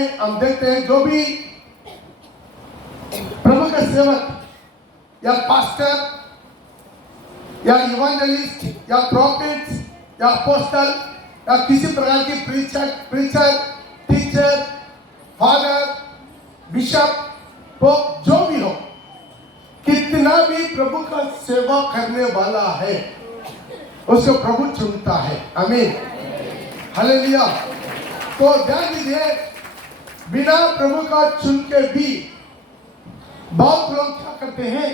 में हम देखते हैं जो भी प्रभु का सेवक या पास्टर या इवांजेलिस्ट या प्रॉफिट या अपोस्टल या किसी प्रकार की preacher teacher father bishop pope जो भी हो, कितना भी प्रभु का सेवा करने वाला है उसको प्रभु चुनता है। आमीन, हालेलुया। तो ध्यान दीजिए, बिना प्रभु का चुन के भी बहुत लोग क्या करते हैं,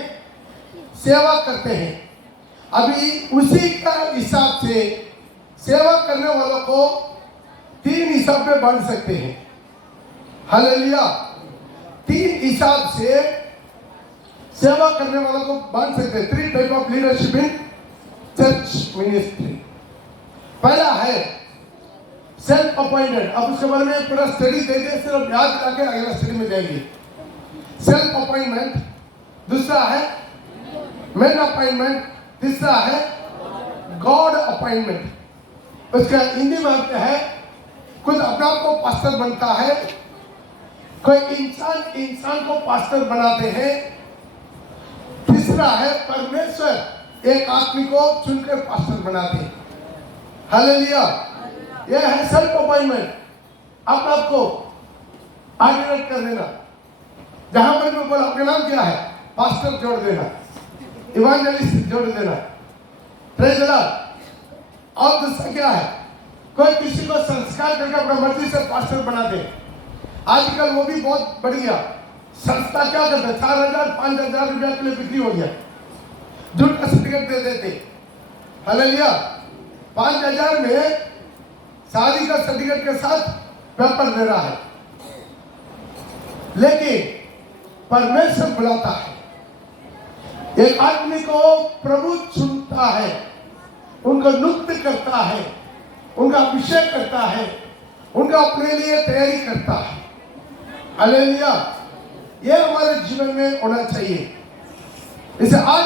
सेवा करते हैं। अभी उसी का हिसाब से सेवा करने वालों को 3 हिसाब में बांट सकते हैं। हालेलुया। 3 हिसाब से सेवा करने वालों को बांट सकते हैं। 3 type of leadership in church ministry. पहला है सेल्फ अपॉइंटेड। अब उसके बारे में पूरा स्टडी दे दे, सिर्फ याद दिला के अगला स्टडी में जाएंगे। सेल्फ अपॉइंटमेंट, दूसरा है मैन अपॉइंटमेंट, तीसरा है गॉड अपॉइंटमेंट। उसका हिंदी में अर्थ है खुद अपने आप को पास्टर बनता है, कोई इंसान को पास्टर बनाते हैं। तीसरा है परमेश्वर एक आदमी को चुनकर पास्टर बनाते हैं। हालेलुया। यह है सेल्फ अपॉइंटमेंट। अपने आप को आइडेंटिफाई कर देना। जहां पर मैं बोला आपका नाम क्या है, पास्टर जोड़ देना, इवांजेलिस्ट जोड़ देना, प्रेज द लॉर्ड। और दूसरा क्या है, कोई किसी को संस्कार करके अपना मर्जी से पास्टर बना दे। आजकल वो भी बहुत बढ़ गया। संस्था क्या करते हैं, 4,000 5,000 रुपया के लिए बिक्री हो गया, झूठ का सर्टिफिकेट दे देते। हालेलुया। 5,000 में शादी का सर्टिफिकेट के साथ पेपर दे रहा है। लेकिन परमेश्वर बुलाता है, एक आदमी को प्रभु चुनता है, उनको नियुक्त करता है, उनका अभिषेक करता है, उनका अपने लिए तैयारी करता है। हालेलुया। ये हमारे जीवन में होना चाहिए। इसे आज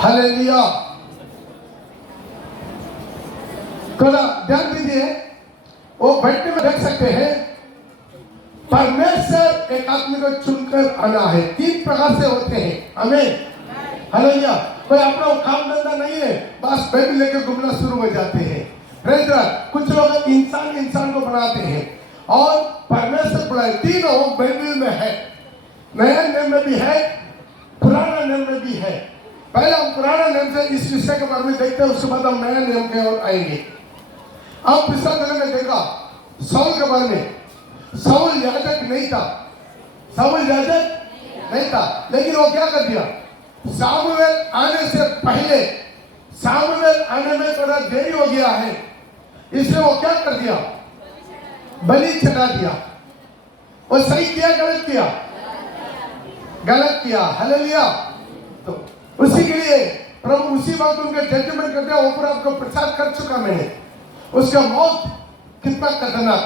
हालेलुया। थोड़ा ध्यान दीजिए, वो बैठने में देख सकते हैं परमेश्वर एक आदमी को चुनकर आना है। 3 प्रकार से होते हैं। आमीन, हालेलुया। कोई अपना काम धंधा नहीं है, बस बाइबल लेकर घूमना शुरू हो जाते हैं। Praise God. कुछ लोग इंसान को बनाते हैं और परमेश्वर बुलाए। तीनों बाइबल में है, नया नियम में भी है, पुराना नियम में भी है। पहले हम पुराना नियम से इस विषय के बारे में देखते हैं, उसके बाद हम नया नियम के ओर आएंगे। अब पिछला दिन में देखा शाऊल के बारे में। शाऊल याजक नहीं था, शाऊल याजक नहीं था, लेकिन वो क्या कर दिया, सामुएल आने से पहले, सामुएल आने में थोड़ा देरी हो गया है, इसलिए वो क्या कर दिया, बलि चढ़ा दिया। वो सही किया गलत किया, गलत किया। हालेलुया। तो उसी के लिए प्रभु उसी वक्त उनके जजमेंट कर दिया। ऊपर आपको प्रचार कर चुका मैंने, उसका मौत कितना खतरनाक।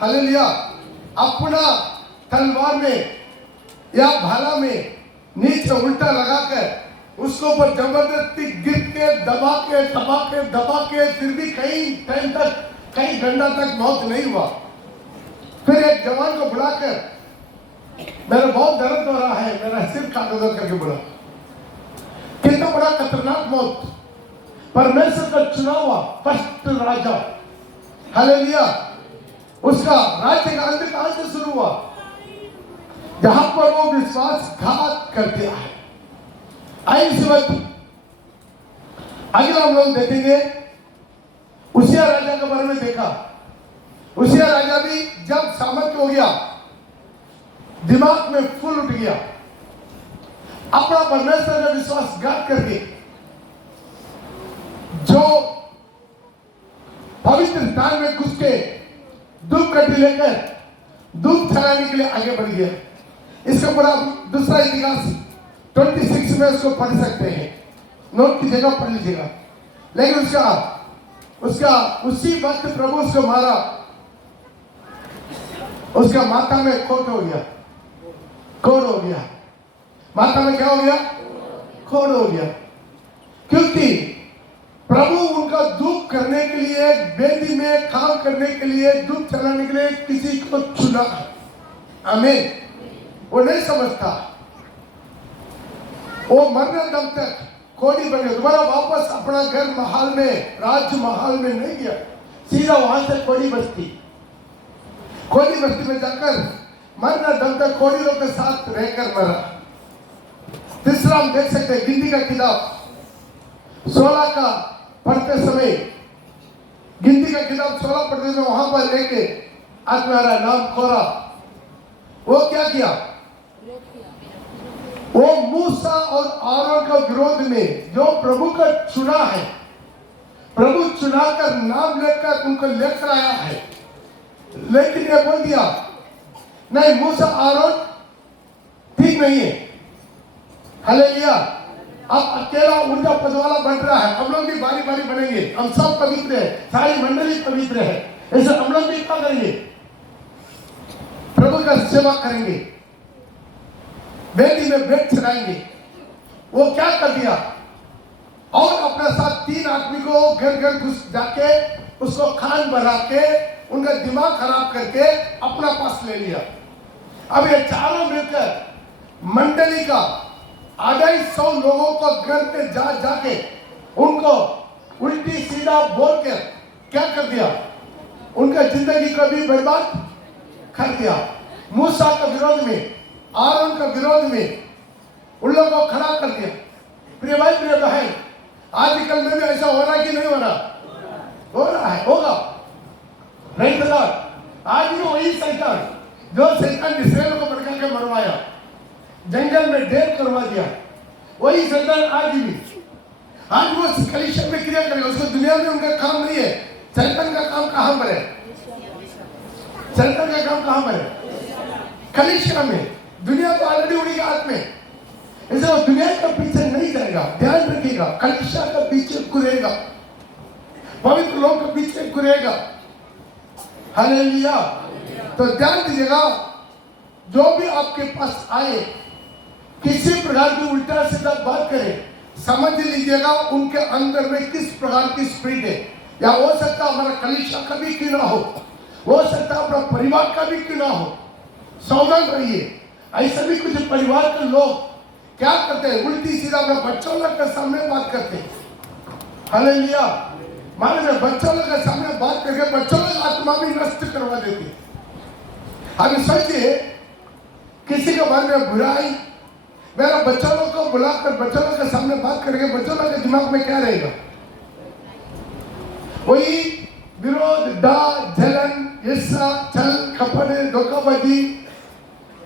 हालेलुया। अपना तलवार में या भाला में नीचे उल्टा लगाकर उसको ऊपर जबरदस्ती गिर के दबा के फिर भी कई टाइम तक, कई घंटा तक मौत नहीं हुआ। फिर एक जवान को बुलाकर, मेरा बहुत दर्द हो रहा है, मेरा सिर काट दो करके बोला। कितना बड़ा खतरनाक मौत। परमेश्वर का चुना हुआ फर्स्ट राजा। हालेलुया। उसका राज्य का अंत कहां से शुरू हुआ, जहां पर वो विश्वासघात कर दिया है। आइए इस वक्त अगला हम लोग देखेंगे उसिया राजा के बारे में। देखा उसिया राजा भी जब सामर्थ्य हो गया, दिमाग में फूल उठ गया, अपना परमेश्वर का विश्वासघात करके जो पवित्र स्थान में घुस के धूप कटी लेकर धूप चलाने के लिए आगे बढ़ गया। इसका पूरा दूसरा इतिहास 26 में उसको पढ़ सकते हैं, नोट की जगह पढ़ लीजिएगा। लेकिन उसका उसी वक्त प्रभु उसको मारा, उसका माथा में खोट हो गया, माथा में क्या हो गया, खोड़ हो गया, क्योंकि प्रभु उनका धूप करने के लिए, वेदी में काम करने के लिए, धूप चलाने के लिए किसी को चुना। आमीन। वो नहीं समझता, वो मरने दम तक कोड़ी बन गया। दोबारा वापस अपना घर महल में, राज्य महल में नहीं गया, सीधा वहां से कोड़ी बस्ती में जाकर मरना दम तक कोड़ियों के साथ रहकर मरा। तीसरा हम देख सकते हैं गिनती का किताब 16 का पढ़ते समय, गिनती का किताब 16 पढ़ते समय वहां पर लेके आत्मारा नाम खोरा, वो क्या किया? वो मूसा और आरोन का विरोध में, जो प्रभु का चुना है, प्रभु चुना कर नाम लेकर उनको लेकर आया है, लेकिन ये बोल दिया नहीं, मूसा आरोन ठीक नहीं है। हालेलुया। अब अकेला उनका पदवाला बन रहा है, हम लोग भी बारी बारी बनेंगे, हम सब पवित्र है, सारी मंडली पवित्र है, ऐसे हम लोग भी क्या करेंगे? प्रभु का सेवा करेंगे, वेदी में भेंट चढ़ाएंगे। वो क्या कर दिया? और अपने साथ 3 आदमी को घर घर घुस जाके उसको खान बढ़ा के उनका दिमाग खराब करके अपना पास ले लिया। अब ये चारों मिलकर मंडली का 250 लोगों को घर पे जाके उनको उल्टी सीधा बोल कर क्या कर दिया? उनका जिंदगी को भी बर्बाद कर दिया। मूसा के विरोध में, आरोन के विरोध में उन लोगों को खड़ा कर दिया। प्रिय भाई, प्रिय बहन, आजकल में भी ऐसा हो रहा है कि नहीं हो रहा? हो रहा है, होगा नहीं तो आज भी वही शैतान, जो शैतान इसराइल को भड़का के मरवाया, जंगल में ढेर करवा दिया, वही शैतान आज वो कलीसिया में क्रिया करेगा। उसको दुनिया में उनका काम नहीं है। शैतान का काम कहां पर है? शैतान का काम कहां पर है? कलीसिया में। दुनिया तो ऑलरेडी उन्हीं के हाथ में, इसलिए वो दुनिया का पीछे नहीं जाएगा। ध्यान रखिएगा, कलीसिया का पीछे घूरेगा, पवित्र लोगों के पीछे घूरेगा। हालेलुया। तो ध्यान दीजिएगा, जो भी आपके पास आए, किसी प्रकार की उल्टा सीधा बात करे, समझ लीजिएगा उनके अंदर में किस प्रकार की स्पिरिट है। या हो सकता हमारा कलीसिया का भी क्यों ना हो सकता अपना परिवार का भी क्यों ना हो। सावधान रहिए। ऐसे भी कुछ परिवार के लोग क्या करते हैं? उल्टी सीधा अपने बच्चों लोग के सामने बात करते हैं। हालेलुया। माने बच्चों लोग के सामने बात करके बच्चों लोग आत्मा भी नष्ट करवा देते। अभी सोचिए, किसी के बारे में बुराई, मेरा बच्चों लोग को बुलाकर बच्चों लोग के सामने बात करके बच्चों लोग के दिमाग में क्या रहेगा? वही विरोध, डर, जलन, ईर्ष्या, छल, कपट, धोखाबाजी,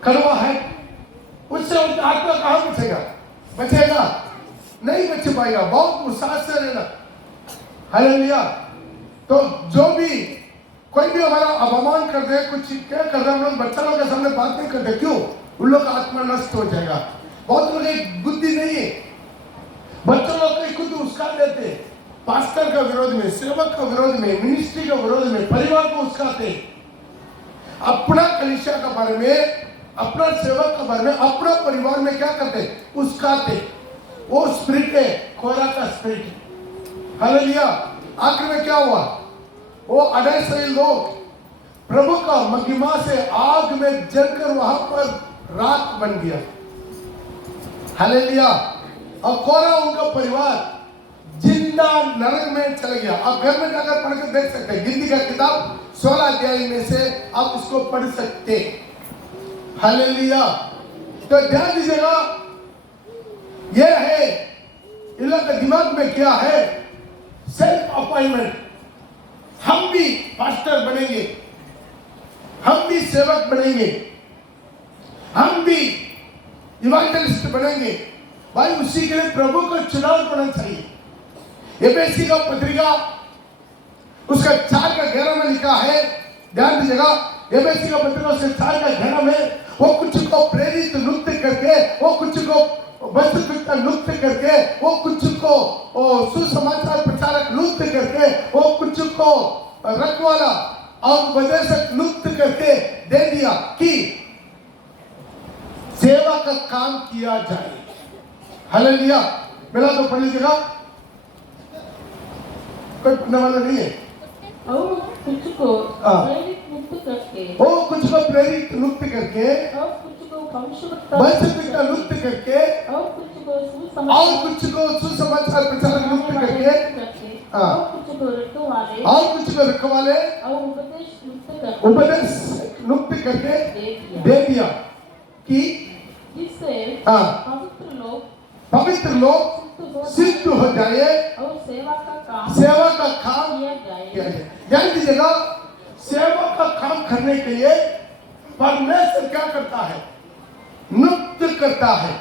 कड़वाहट। उससे उनका आत्मा कहां बचेगा? नहीं बच पाएगा। बहुत उत्साह से रहना। हालेलुया। तो जो भी कोई भी हमारा अपमान कर दे, कुछ क्या कर रहे, हम लोग बच्चा लोग के सामने बात नहीं करते। क्यों? उन लोग का आत्मा नष्ट हो जाएगा। बहुत लोग एक बुद्धि नहीं है, बच्चों लोग को खुद उसका देते, पास्टर का विरोध में, सेवक का विरोध में, मिनिस्ट्री का विरोध में, परिवार को उसकाते, अपना कलीसिया के बारे में, अपना सेवक के बारे में, अपना परिवार में क्या करते? उसकाते। वो स्पिरिट है, कोरा का स्पिरिट। हालेलुया। आखिर में क्या हुआ? वो 250 लोग प्रभु का महिमा से आग में जलकर वहां पर राख बन गया। हालेलुया। और कोरा उनका परिवार जिंदा नरक में चला गया। आप घर में जाकर पढ़कर देख सकते हैं। गिनती का किताब 16 अध्याय में से आप उसको पढ़ सकते। हालेलुया। तो ध्यान दीजिएगा, यह है इन लोग के दिमाग में क्या है? Self appointment. हम भी पास्टर बनेंगे, हम भी सेवक बनेंगे, हम भी इवांजेलिस्ट बनेंगे। भाई, उसी के लिए प्रभु को चुनाव करना चाहिए। एफएससी का पत्रिका उसका 4:11 में लिखा है, ध्यान दीजिएगा, एफएससी का पत्रिका उसके 4:11 में, वो कुछ को प्रेरित नियुक्त करके, वो कुछ को वस्तुतः नियुक्त करके, वो कुछ को सुसमाचार प्रचारक नियुक्त करके, वो कुछ को रखवाला और उपदेशक नियुक्त करके दे दिया कि सेवा का काम किया जाए। हालेलुया। मिला तो पढ़ लीजिएगा, कोई पढ़ने वाला नहीं है। और कुछ को हाँ। प्रेरित मुक्त करके वो कुछ को प्रेरित मुक्त करके, और कुछ को भविष्यवक्ता वंशविकता मुक्त करके, और कुछ को और सुसमाचार कुछ को सुसमाचार प्रचारक मुक्त करके, हाँ। और कुछ को रखवाले और कुछ को रखवाले और उपदेश मुक्त करके उपदेश मुक्त करके दे दिया कि जिससे हाँ। पवित्र लोग सिद्ध हो जाए और सेवा का काम किया जाए। ध्यान दीजिएगा, सेवा का काम करने के लिए परमेश्वर क्या करता है? नियुक्त करता है।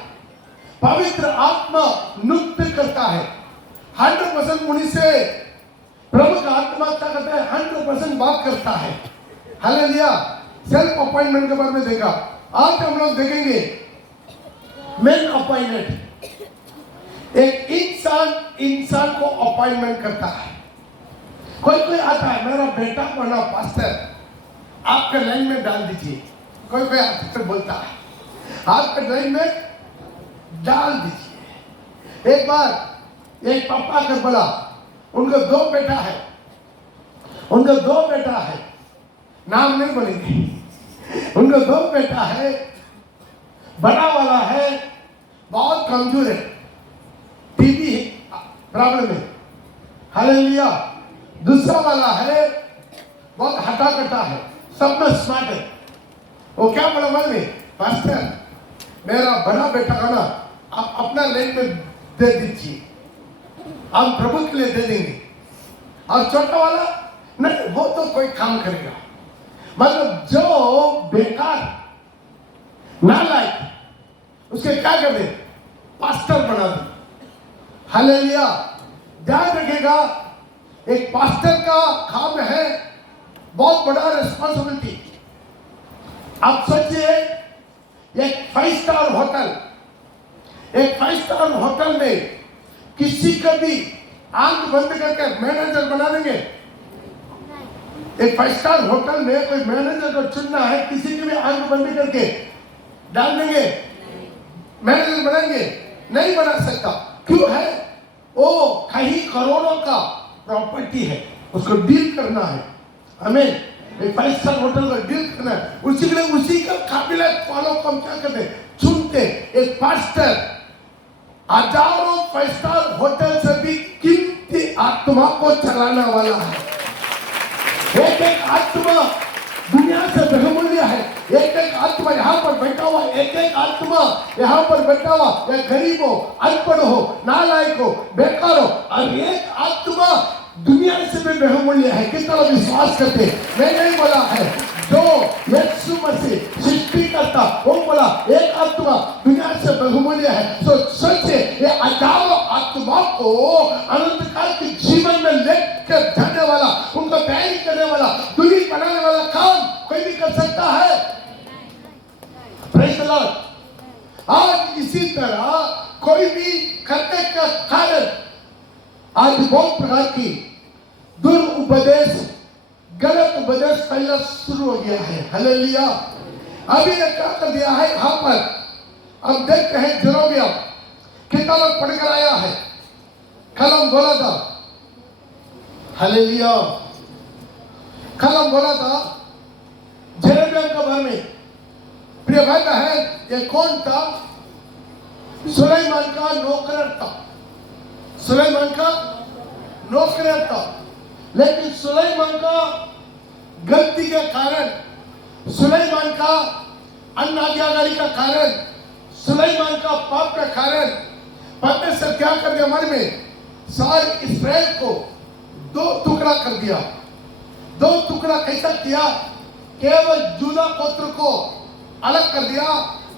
पवित्र आत्मा नियुक्त करता है। 100% उन्हीं से प्रभु का आत्मा क्या करता है? 100% बात करता है। हालेलुया। सेल्फ अपॉइंटमेंट के बारे में देखा, आज हम लोग देखेंगे मैन अपॉइंटमेंट। एक इंसान को अपॉइंटमेंट करता है। कोई आता है, मेरा बेटा बना पास्टर, आपके लाइन में डाल दीजिए। कोई आकर बोलता है, आपके लाइन में डाल दीजिए। एक बार एक पापा आकर बोला, उनका दो बेटा है, नाम नहीं बोलेंगे। उनका दो बेटा है, बड़ा वाला है बहुत कमजोर है, टीबी प्रॉब्लम है। हालेलुया। दूसरा वाला है बहुत हटा कटा है, सब में स्मार्ट है। वो क्या बोला मन में? पास्टर, मेरा बड़ा बेटा का ना आप अपना लाइन में दे दीजिए, हम प्रभु के लिए दे देंगे। और छोटा वाला नहीं, वो तो कोई काम करेगा। मतलब जो बेकार नालायक, उसके क्या कर दे? पास्टर बना दे। हालेलुया। ध्यान रखिएगा, एक पास्टर का काम है बहुत बड़ा रिस्पांसिबिलिटी। आप सोचिए, एक 5 स्टार होटल में किसी का भी आंख बंद करके मैनेजर बना देंगे? एक 5 स्टार होटल में कोई मैनेजर को चुनना है, किसी की भी आंख बंद करके डाल देंगे? मैनेजर बनाएंगे? नहीं बना सकता। क्यों है? वो कहीं करोड़ों का प्रॉपर्टी है, उसको डील करना है। हमें एक 5 स्टार होटल का डील करना है, उसी के लिए उसी का काबिलियत वालों को हम क्या करते? चुनते। एक पास्टर हजारों 5 स्टार होटल से भी कीमती आत्मा को चलाने वाला है। एक आत्मा दुनिया से बहुमूल्य है। एक आत्मा यहाँ पर बैठा हुआ, एक आत्मा यहाँ पर बैठा हुआ, या गरीब हो, अनपढ़ हो, नालायक हो, बेकार हो, और एक आत्मा दुनिया से भी बहुमूल्य है। कितना विश्वास करते? मैं नहीं बोला है, जो यीशु मसीह सृष्टि करता वो बोला एक आत्मा दुनिया से बहुमूल्य है। तो सोचिए, ये हजारों आत्मा को अनंत काल के जीवन में लेकर जाने वाला, उनको तैयारी करने वाला, दुनिया बनाने वाला काम कोई भी कर सकता है। Praise the Lord. आज इसी तरह कोई भी करने का कारण आज बहुत प्रकार की दुरुपदेश, गलत उपदेश फैलना शुरू हो गया है। हालेलुया। अभी ये क्या कर दिया है यहाँ पर? अब देखते हैं जेरेमिया कितना लोग पढ़कर आया है। कलम बोला था, हालेलुया, कलम बोला था जेरेमिया के बारे में। प्रिय भाई बहन, ये कौन था? सुलेमान का नौकर था। सुलेमान का नौकर था, लेकिन सुलेमान का गलती के कारण, सुलेमान का अनाज्ञाकारी का कारण, सुलेमान का पाप का कारण परमेश्वर क्या कर दिया? मन में सारे इस्राएल को 2 टुकड़ा कर दिया। 2 टुकड़ा कैसा किया? केवल यूदा गोत्र को अलग कर दिया,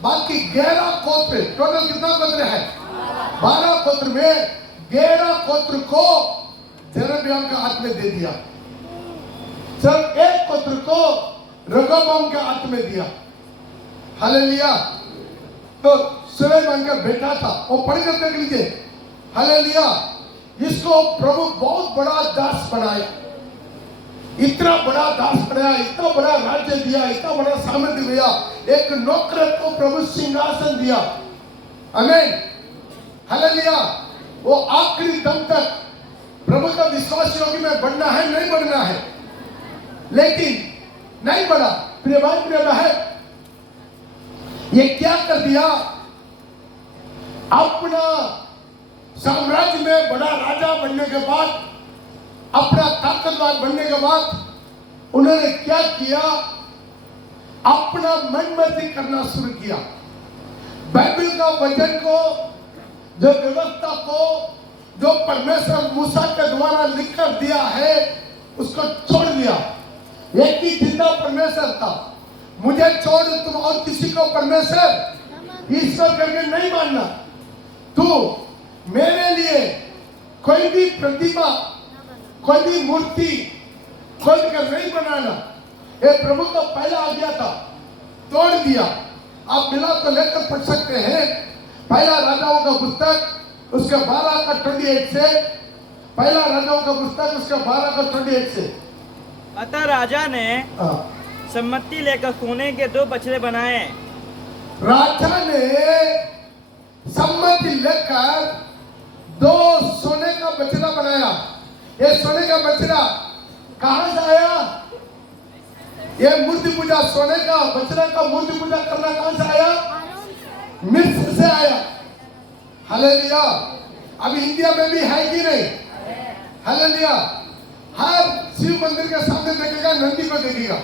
बाकी 11 गोत्र, टोटल कितना गोत्र है? 12 गोत्र में 11 गोत्र को जेरेमिया के हाथ में दे दिया। सिर्फ 1 गोत्र को रेहोबाम के हाथ में दिया। हालेलुया। तो सुलेमान का बेटा था, वो पढ़कर देख लीजिए। हालेलुया। इसको प्रभु बहुत बड़ा दास बनाया, इतना बड़ा दास बनाया, इतना बड़ा राज्य दिया, इतना बड़ा सामर्थ्य दिया। एक नौकर को प्रभु सिंहासन दिया। आमीन। वो आखिरी दम तक प्रभु का विश्वास योगी में बढ़ना है, नहीं बढ़ना है, लेकिन नहीं बढ़ा। प्रिय भाई प्रिय बहन, ये क्या कर दिया? अपना साम्राज्य में बड़ा राजा बनने के बाद, अपना ताकतवर बनने के बाद उन्होंने क्या किया? अपना मनमर्जी करना शुरू किया। बाइबल का वचन को, जो व्यवस्था को, जो परमेश्वर मूसा के द्वारा लिख कर दिया है, उसको छोड़ दिया। एक ही जिंदा परमेश्वर था। मुझे छोड़ तुम और किसी को परमेश्वर ईश्वर करके नहीं मानना। तू मेरे लिए कोई भी प्रतिमा, कोई भी मूर्ति खोद कर नहीं बनाना। ये प्रभु का पहला आज्ञा था, तोड़ दिया। आप मिला तो लेकर पढ़ सकते हैं, पहला राजाओं का पुस्तक उसके 12 का 28 से, पहला राजाओं का पुस्तक उसके 12 का 28 से। अतः राजा ने सम्मति लेकर सोने के 2 बछड़े बनाए। राजा ने सम्मति लेकर 2 सोने का बछड़ा बनाया। ये सोने का बछड़ा कहां से आया? ये मूर्ति पूजा, सोने का बछड़ा का मूर्ति पूजा करना कहां से आया? मिस्र से आया। हालेलुया। अभी इंडिया में भी है कि नहीं? हालेलुया। हर शिव मंदिर के सामने देखेगा, नंदी को देखेगा।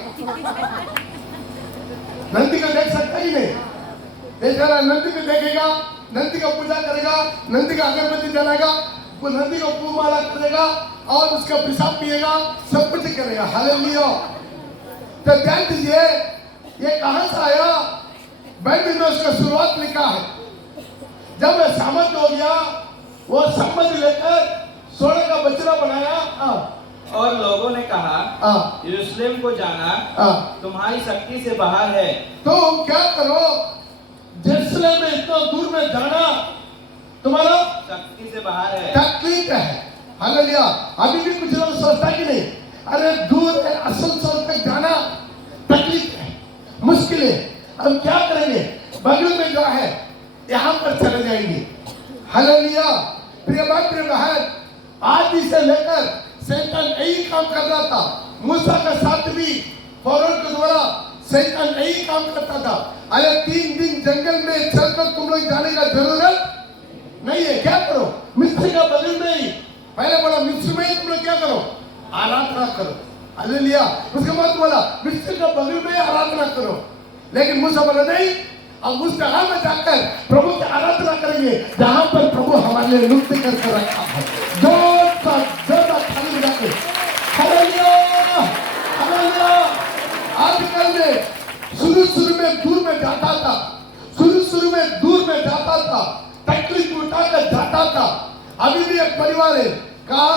नंदी को देख सकता ही नहीं। बेचारा नंदी को देखेगा, नंदी का पूजा करेगा, नंदी का अगरबत्ती जलाएगा, वो नंदी को फूल माला करेगा और उसका पेशाब पिएगा, सब कुछ करेगा। हालेलुया। तो ध्यान दीजिए, ये कहां से आया? बाइबल में उसका शुरुआत लिखा है। जब वह सहमत हो गया, वो सम्मति लेकर सोने का बछड़ा बनाया। और लोगों ने कहा, यरूशलेम को जाना तुम्हारी शक्ति से बाहर है। तो क्या करो? यरूशलेम में इतना दूर में जाना तुम्हारा शक्ति से बाहर है, तकलीफ है। हालेलुया। अभी भी कुछ लोग सोचता कि नहीं, अरे दूर है, असल सोच तक जाना तकलीफ है, मुश्किल है, हम क्या करेंगे? बगल में जो है यहाँ पर चले जाएंगे। हालेलुया। प्रिय भाई प्रिय बहन, आज से लेकर शैतान यही काम कर रहा था। मूसा के साथ भी फौरन के द्वारा शैतान यही काम करता था। अरे 3 दिन जंगल में चलकर तुम लोग जाने का जरूरत नहीं है। क्या करो? मिस्र का बगल में ही, पहले बोला मिस्र में ही तुम लोग क्या करो? आराधना करो। हालेलुया। उसके बाद बोला मिस्र का बगल में आराधना करो। लेकिन मूसा बोला नहीं, हम उस जगह में जाकर प्रभु की आराधना करेंगे जहां पर प्रभु हमारे लिए नियुक्त करके रखा है। आजकल में शुरू में दूर में जाता था, शुरू में दूर में जाता था, तकलीफ उठाकर जाता था। अभी भी एक परिवार है, कहा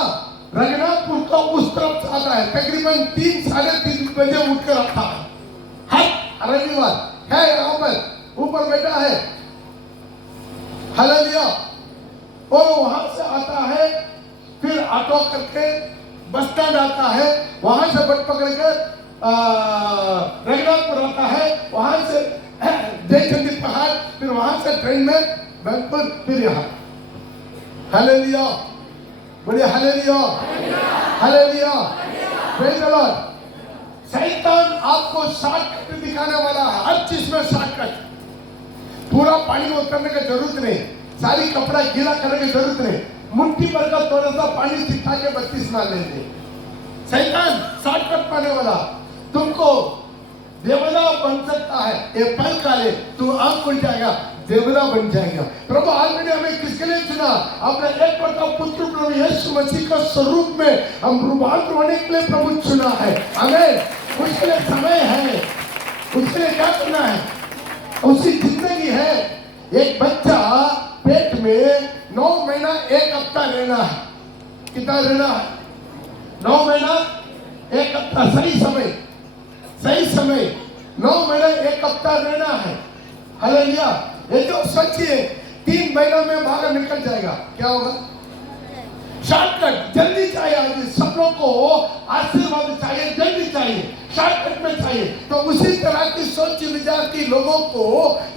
रघुनाथपुर का उस तरफ से आता है, तकरीबन 3 साढ़े 3 बजे उठकर आता है। हर रविवार है, यहाँ पर ऊपर बैठा है। हालेलुया। और वहां से आता है, फिर ऑटो करके बस स्टैंड आता है, वहां से बस पकड़ कर रघुनाथपुर आता है, वहां से जयचंदी पहाड़, फिर वहां से ट्रेन में बैंकुर, फिर यहाँ। हालेलुया। बोलिए hallelujah. Hallelujah. Praise the Lord. शैतान आपको शॉर्टकट दिखाने वाला है, हर चीज में शॉर्टकट। पूरा पानी में उतरने की जरूरत नहीं, सारी कपड़ा गीला करने की जरूरत नहीं, मुट्ठी भर का थोड़ा सा पानी चिपका के बत्तीस मार लेंगे। शैतान शॉर्टकट पाने वाला। तुमको देवता बन सकता है, ये पल काले तू आंख खुल जाएगा, देवता बन जाएगा। प्रभु ऑलरेडी हमें किसके लिए चुना? अपने एकमात्र पुत्र प्रभु यीशु मसीह का स्वरूप में हम रूपांतर होने के लिए प्रभु चुना है। हमें उसके लिए समय है, उसके लिए क्या करना है? उसकी जिंदगी है। एक बच्चा पेट में 9 महीना 1 हफ्ता रहना है। कितना रहना है? 9 महीना 1 हफ्ता, सही समय, सही समय 9 महीना 1 हफ्ता रहना है। हालेलुया। ये जो सोचिए 3 महीनों में बाहर निकल जाएगा, क्या होगा? शॉर्टकट जल्दी चाहिए। आज सब लोग को आशीर्वाद चाहिए, जल्दी चाहिए, शॉर्टकट में चाहिए। तो उसी तरह की सोच विचार की लोगों को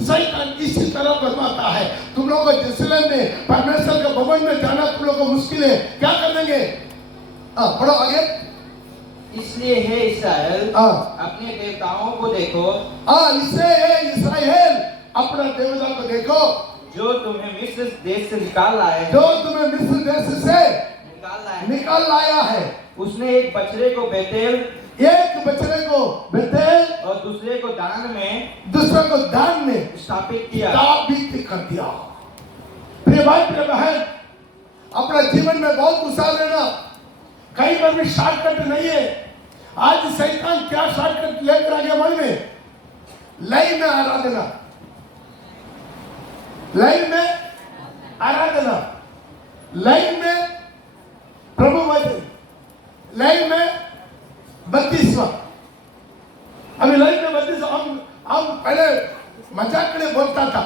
शैतान इसी तरह बनवाता है। तुम लोगों को यरूशलेम में परमेश्वर का भवन में जाना तुम लोग को मुश्किल है, क्या कर देंगे? पढ़ो आगे। इसलिए हे इस्राएल, हाँ। अपने देवताओं को देखो, इससे हे इस्राएल, अपना देवता को देखो, जो तुम्हें मिस्र देश से निकाल लाए हैं, जो तुम्हें मिस्र देश से निकाल लाया है। उसने एक बछड़े को बेतेल, एक बछड़े को बेतेल और दूसरे को दान में स्थापित किया। कर दिया। प्रिय भाई प्रिय बहन, अपना जीवन में बहुत उत्साह लेना। कहीं पर भी शॉर्टकट नहीं है। आज शैतान क्या शॉर्टकट लेकर आ गया मन में? लाइन में आराधना, लाइन में आराधना, लाइन में प्रभु वचन, लाइन में बत्तीसवां। अभी लाइन में 32 हम पहले मजाक के लिए बोलता था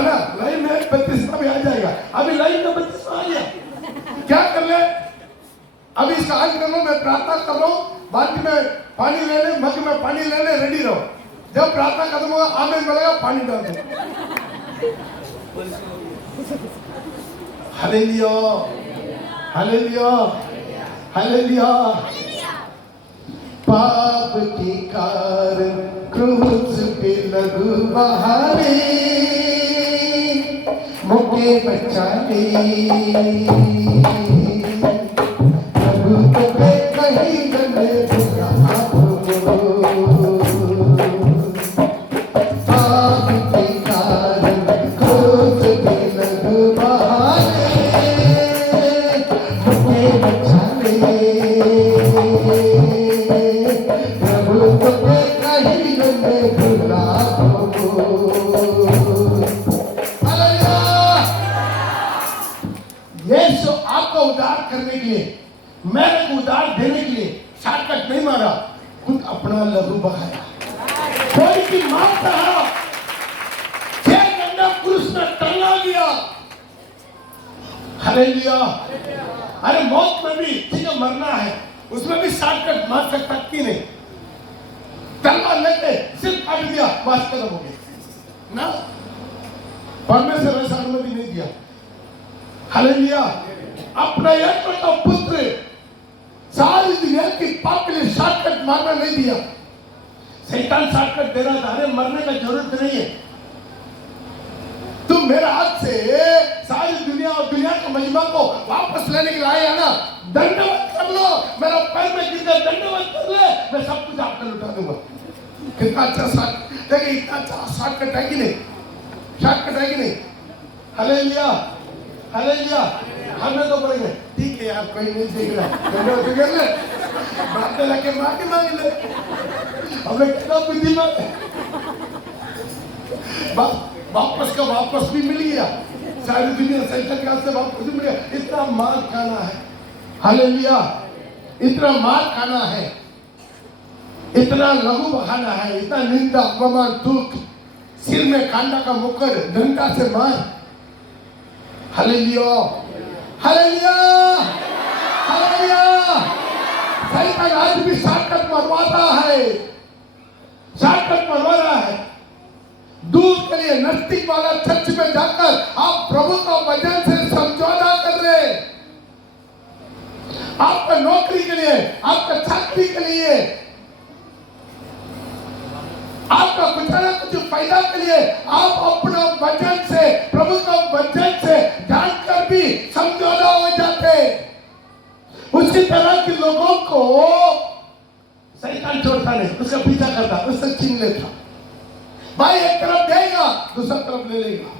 ना, लाइन में 32वां भी आ जाएगा। अभी लाइन में 32वां आ गया, क्या कर ले? अभी इसका हल कर लो। मैं प्रार्थना कर रहा हूँ, बाल्टी में पानी लेने, मग में पानी लेने रेडी रहो। जब प्रार्थना खत्म होगा, आमेन बोलेगा, पानी डाल दो। Hallelujah, hallelujah, hallelujah. पाप के कारण क्रूस पे लहू बहावे, मुझे बचाने प्रभु तुम्हें कहीं गले बुरा पाप के कारण क्रूस पे लहू बहावे, मुझे बचाने यीशु आपको उद्धार करने के लिए, मेरे को उद्धार देने के लिए शॉर्टकट नहीं मारा, खुद अपना लहू बहाया। कोई की माफ कहा, 6 घंटा क्रूस में टंगा गया। हालेलुया। अरे मौत में भी ठीक है, मरना है, उसमें भी शॉर्टकट मार सकता कि नहीं? तलवार लेके सिर्फ काट दिया, बस खत्म हो गया ना। परमेश्वर ऐसा अनुमति नहीं दिया। हालेलुया। अपना एकमात्र पुत्र सारी दुनिया की पाप के लिए शॉर्टकट मारना नहीं दिया। शैतान शॉर्टकट दे रहा था, अरे मरने का जरूरत नहीं है, तुम मेरे हाथ से सारी दुनिया और दुनिया की महिमा को वापस लेने के लिए आए ना, दंडवत कर लो, मेरा पैर में गिरकर दंडवत कर ले, मैं सब कुछ आपको लुटा दूंगा। कितना अच्छा शॉर्टकट, देखिए इतना अच्छा शॉर्टकट है कि नहीं? शॉर्टकट है कि नहीं? Hallelujah, hallelujah. हमें तो पड़ेंगे, ठीक है यार, कोई नहीं देख रहा, दंडवत कर ले, बातें लगे माफी मांग ले, हमें कितना बुद्धिमान है। वापस का वापस भी मिल गया, सारी दुनिया शैतान के हाथ से वापस भी मिल गया। इतना मार खाना है, हालेलुया, इतना मार खाना है, इतना लहू बहाना है, इतना निंदा अपमान दुख, सिर में कांडा का मुकर, डंडा से मार। Hallelujah, hallelujah, hallelujah. शैतान आज भी शॉर्टकट मरवाता है, शॉर्टकट मरवा रहा है। दूर के लिए नजदीक वाला चर्च में जाकर आप प्रभु का वचन से समझौता कर रहे, आपका नौकरी के लिए, आपका चाकरी के लिए, आपका कुछ ना कुछ फायदा के लिए आप अपना वचन से, प्रभु का वचन से जानकर भी समझौता हो जाते। उसी तरह के लोगों को शैतान छोड़ता नहीं, उसका पीछा करता, उससे छीन लेता। भाई एक तरफ देगा, दूसरा तरफ ले लेगा।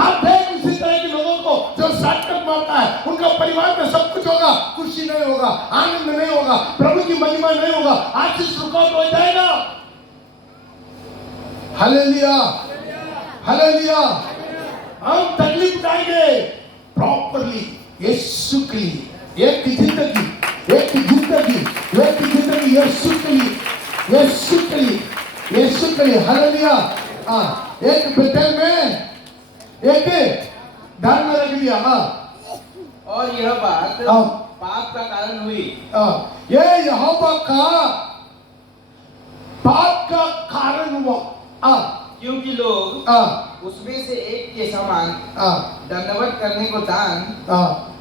आप देख उसी तरह के लोगों को जो शॉर्टकट मारता है, उनका परिवार में सब कुछ होगा, खुशी नहीं होगा, आनंद नहीं होगा, प्रभु की महिमा नहीं होगा, आशीष रुकावट हो जाएगा। Hallelujah, hallelujah. हम तकलीफ उठाएंगे प्रॉपरली यीशु के लिए, एक जिंदगी, एक जिंदगी, एक जिंदगी यीशु के लिए, यीशु के लिए, यीशु के लिए। हालेलुया। एक बेतेल में, एक धान में रख दिया। और यह बात पाप का कारण हुई। ये यहोवा का पाप का कारण हुआ। क्योंकि लोग उसमें से एक के समान दंडवत करने को दान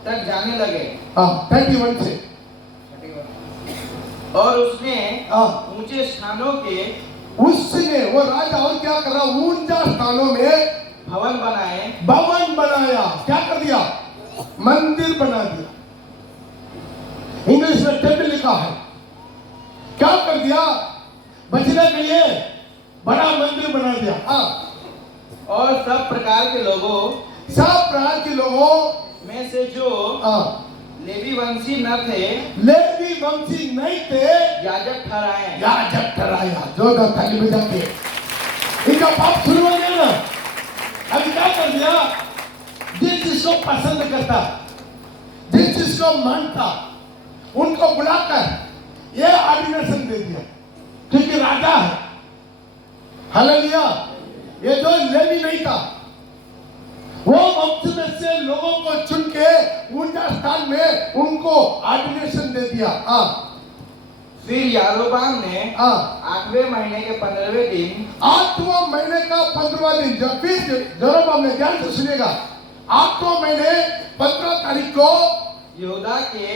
तक जाने लगे। 31 से और उसने ऊंचे स्थानों के उसने वो राजा और क्या कर रहा, ऊंचा स्थानों में भवन बनाया। क्या कर दिया? मंदिर बना दिया। इंग्लिश में टेम्पल लिखा है। क्या कर दिया? बचने के लिए बड़ा मंदिर बना दिया। और सब प्रकार के लोगों में से जो लेवी वंशी नहीं थे याजक ठहराया। जोरदार ताली बजा के। इनका पाप शुरू हो गया ना। अभी क्या कर दिया? जिस चीज को पसंद करता, जिस चीज को मानता, उनको बुलाकर ये ऑर्डिनेशन दे दिया, क्योंकि राजा है। हालेलुया। ये जो लेवी नहीं था, वो वंश में से लोगों को चुन के ऊंचा स्थान में उनको ऑर्डिनेशन दे दिया। फिर यारोबाम ने 8वें महीने के 15वें दिन 8वां महीने का 15वां दिन जब फिर यारोबाम ने, ध्यान से सुनिएगा, 8वां महीने 15 तारीख को यहूदा के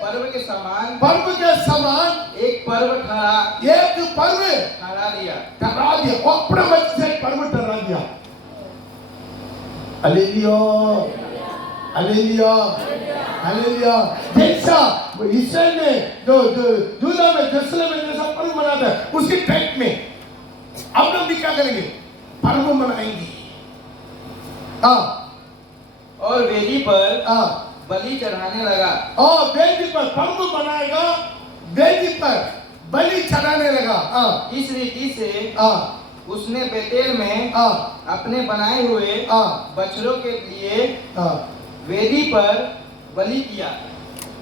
पर्व के समान एक पर्व ठहरा दिया। वो अपने मत से पर्व ठहरा दिया। हालेलुया। जैसा इसराइल में जो यूदा में यरूशलेम में जैसा पर्व मनाता है, उसी टाइप में हम लोग भी क्या करेंगे? पर्व मनाएंगे। और वेदी पर बलि चढ़ाने लगा। और वेदी पर पर्व बनाएगा, वेदी पर बलि चढ़ाने लगा। इस रीति से उसने बेतेल में अपने बनाए हुए बछड़ों के लिए वेदी पर बलि किया।